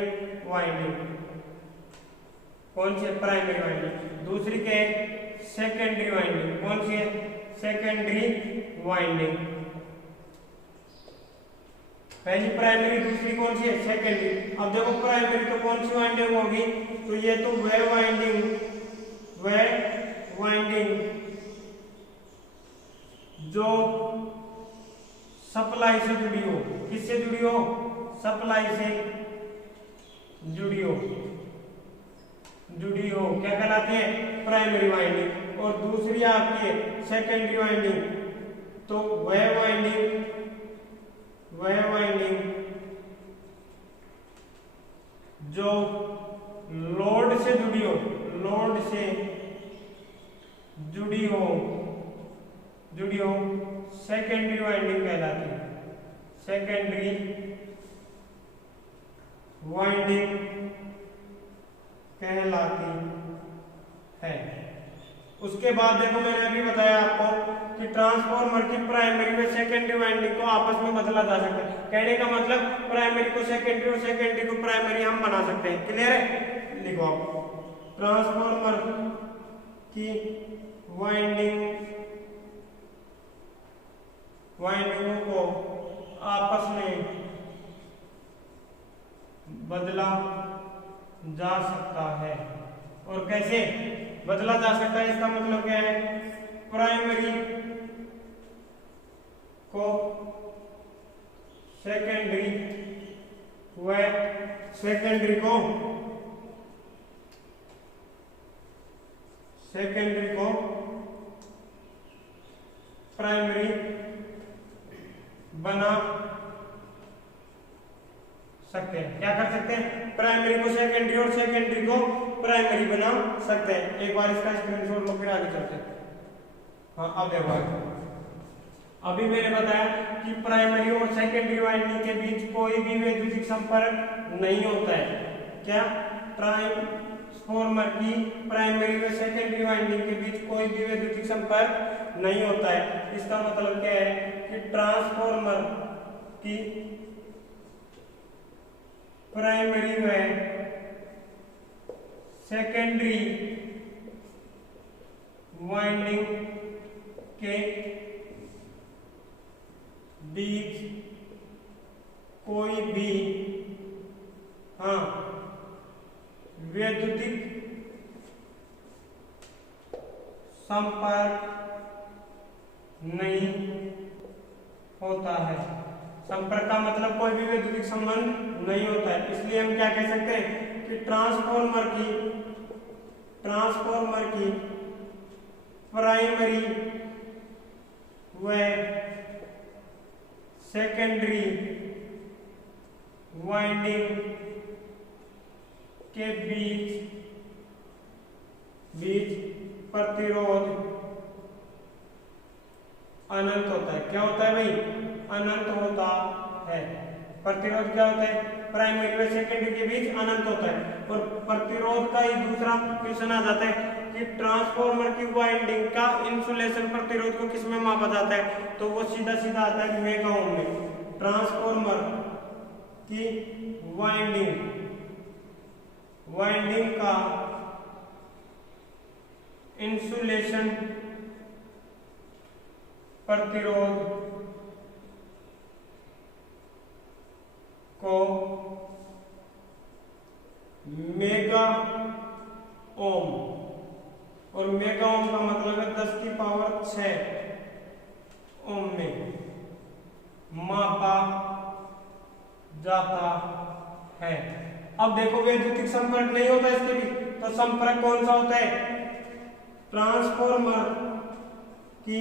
winding. कौन सी है? Primary winding. दूसरी क्या है? Secondary winding. कौन सी है? Secondary winding. पहली प्राइमरी, दूसरी कौन सी है? सेकेंडरी। अब देखो प्राइमरी तो कौन सी वाइंडिंग होगी? तो ये तो वह वाइंडिंग जो सप्लाई से जुड़ी हो। किससे जुड़ी हो? सप्लाई से जुड़ी हो, क्या कहलाती है? Primary winding. और दूसरी आपकी है सेकेंडरी वाइंडिंग, तो वह वाइंडिंग जो लोड से जुड़ी हो, सेकेंडरी वाइंडिंग कहलाती है। सेकेंडरी वाइंडिंग कहलाती है। उसके बाद देखो मैंने अभी बताया आपको कि ट्रांसफॉर्मर की प्राइमरी में सेकेंडरी वाइंडिंग को आपस में बदला जा सकता है। कहने का मतलब प्राइमरी को सेकेंडरी और सेकेंडरी को प्राइमरी हम बना सकते हैं। क्लियर है? लिखो आप, ट्रांसफॉर्मर की वाइंडिंगों को आपस में बदला जा सकता है। और कैसे बदला जा सकता है? इसका मतलब क्या है? प्राइमरी को सेकेंडरी व सेकेंडरी को प्राइमरी बना सकते हैं। क्या कर सकते हैं? प्राइमरी को सेकेंडरी और सेकेंडरी को प्राइमरी बना सकते हैं। एक बार इसका स्क्रीनशॉट लो, फिर आगे चलते हैं। हाँ अब देखो, अभी मैंने बताया कि प्राइमरी और सेकेंडरी वाइंडिंग के बीच कोई भी वैद्युतिक संपर्क नहीं होता है। क्या? ट्रांसफॉर्मर की प्राइमरी व सेकेंडरी वाइंडिंग के बीच कोई भी वैद्युतिक संपर्क नहीं होता है। इसका मतलब क्या है कि ट्रांसफॉर्मर की प्राइमरी व सेकेंडरी वाइंडिंग के बीच कोई भी वैद्युतिक संपर्क नहीं होता है। संपर्क का मतलब कोई भी वैद्युतिक संबंध नहीं होता है। इसलिए हम क्या कह सकते हैं कि ट्रांसफॉर्मर की प्राइमरी व सेकेंडरी वाइंडिंग के बीच प्रतिरोध अनंत होता है। क्या होता है भाई? अनंत होता है। प्रतिरोध क्या होता है? प्राइमरी व सेकेंडरी के बीच अनंत होता है। और प्रतिरोध का ही दूसरा क्वेश्चन आ जाता है कि ट्रांसफॉर्मर की वाइंडिंग का इंसुलेशन प्रतिरोध को किसमें मापा जाता है? तो वो सीधा सीधा आता है मेगा ओम में। ट्रांसफॉर्मर की वाइंडिंग का इंसुलेशन प्रतिरोध को मेगा ओम, और मेगा ओम का मतलब है 10 की पावर 6 ओम में मापा जाता है। अब देखो वैद्युतिक संपर्क नहीं होता इसके भी, तो संपर्क कौन सा होता है? ट्रांसफॉर्मर की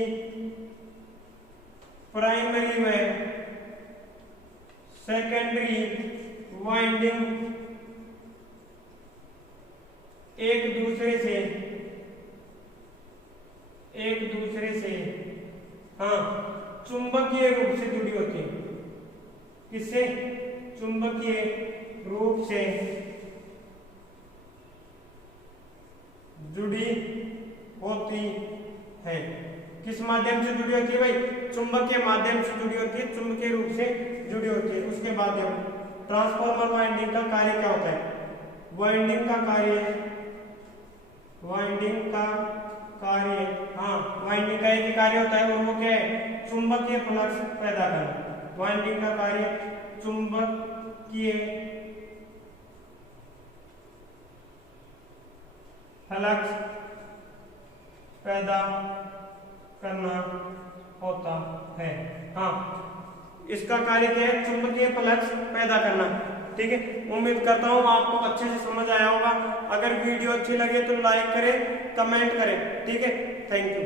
प्राइमरी व सेकेंडरी वाइंडिंग एक दूसरे से हाँ चुंबकीय रूप से जुड़ी होती है। किससे? चुंबकीय रूप से जुड़ी होती है। किस माध्यम से जुड़ी होती है भाई? चुंबकीय माध्यम से जुड़ी होती है, चुंबकीय रूप से जुड़ी होती है। उसके बाद ट्रांसफॉर्मर वाइंडिंग का कार्य क्या होता है? वाइंडिंग का एक ही कार्य होता है, और वो क्या है? चुंबकीय फ्लक्स पैदा करना। वाइंडिंग का कार्य चुंबकीय फ्लक्स पैदा करना होता है। हाँ, इसका कार्य क्या है? चुंबकीय फ्लक्स पैदा करना। ठीक है, उम्मीद करता हूँ आपको अच्छे से समझ आया होगा। अगर वीडियो अच्छी लगे तो लाइक करें, कमेंट करें। ठीक है, थैंक यू।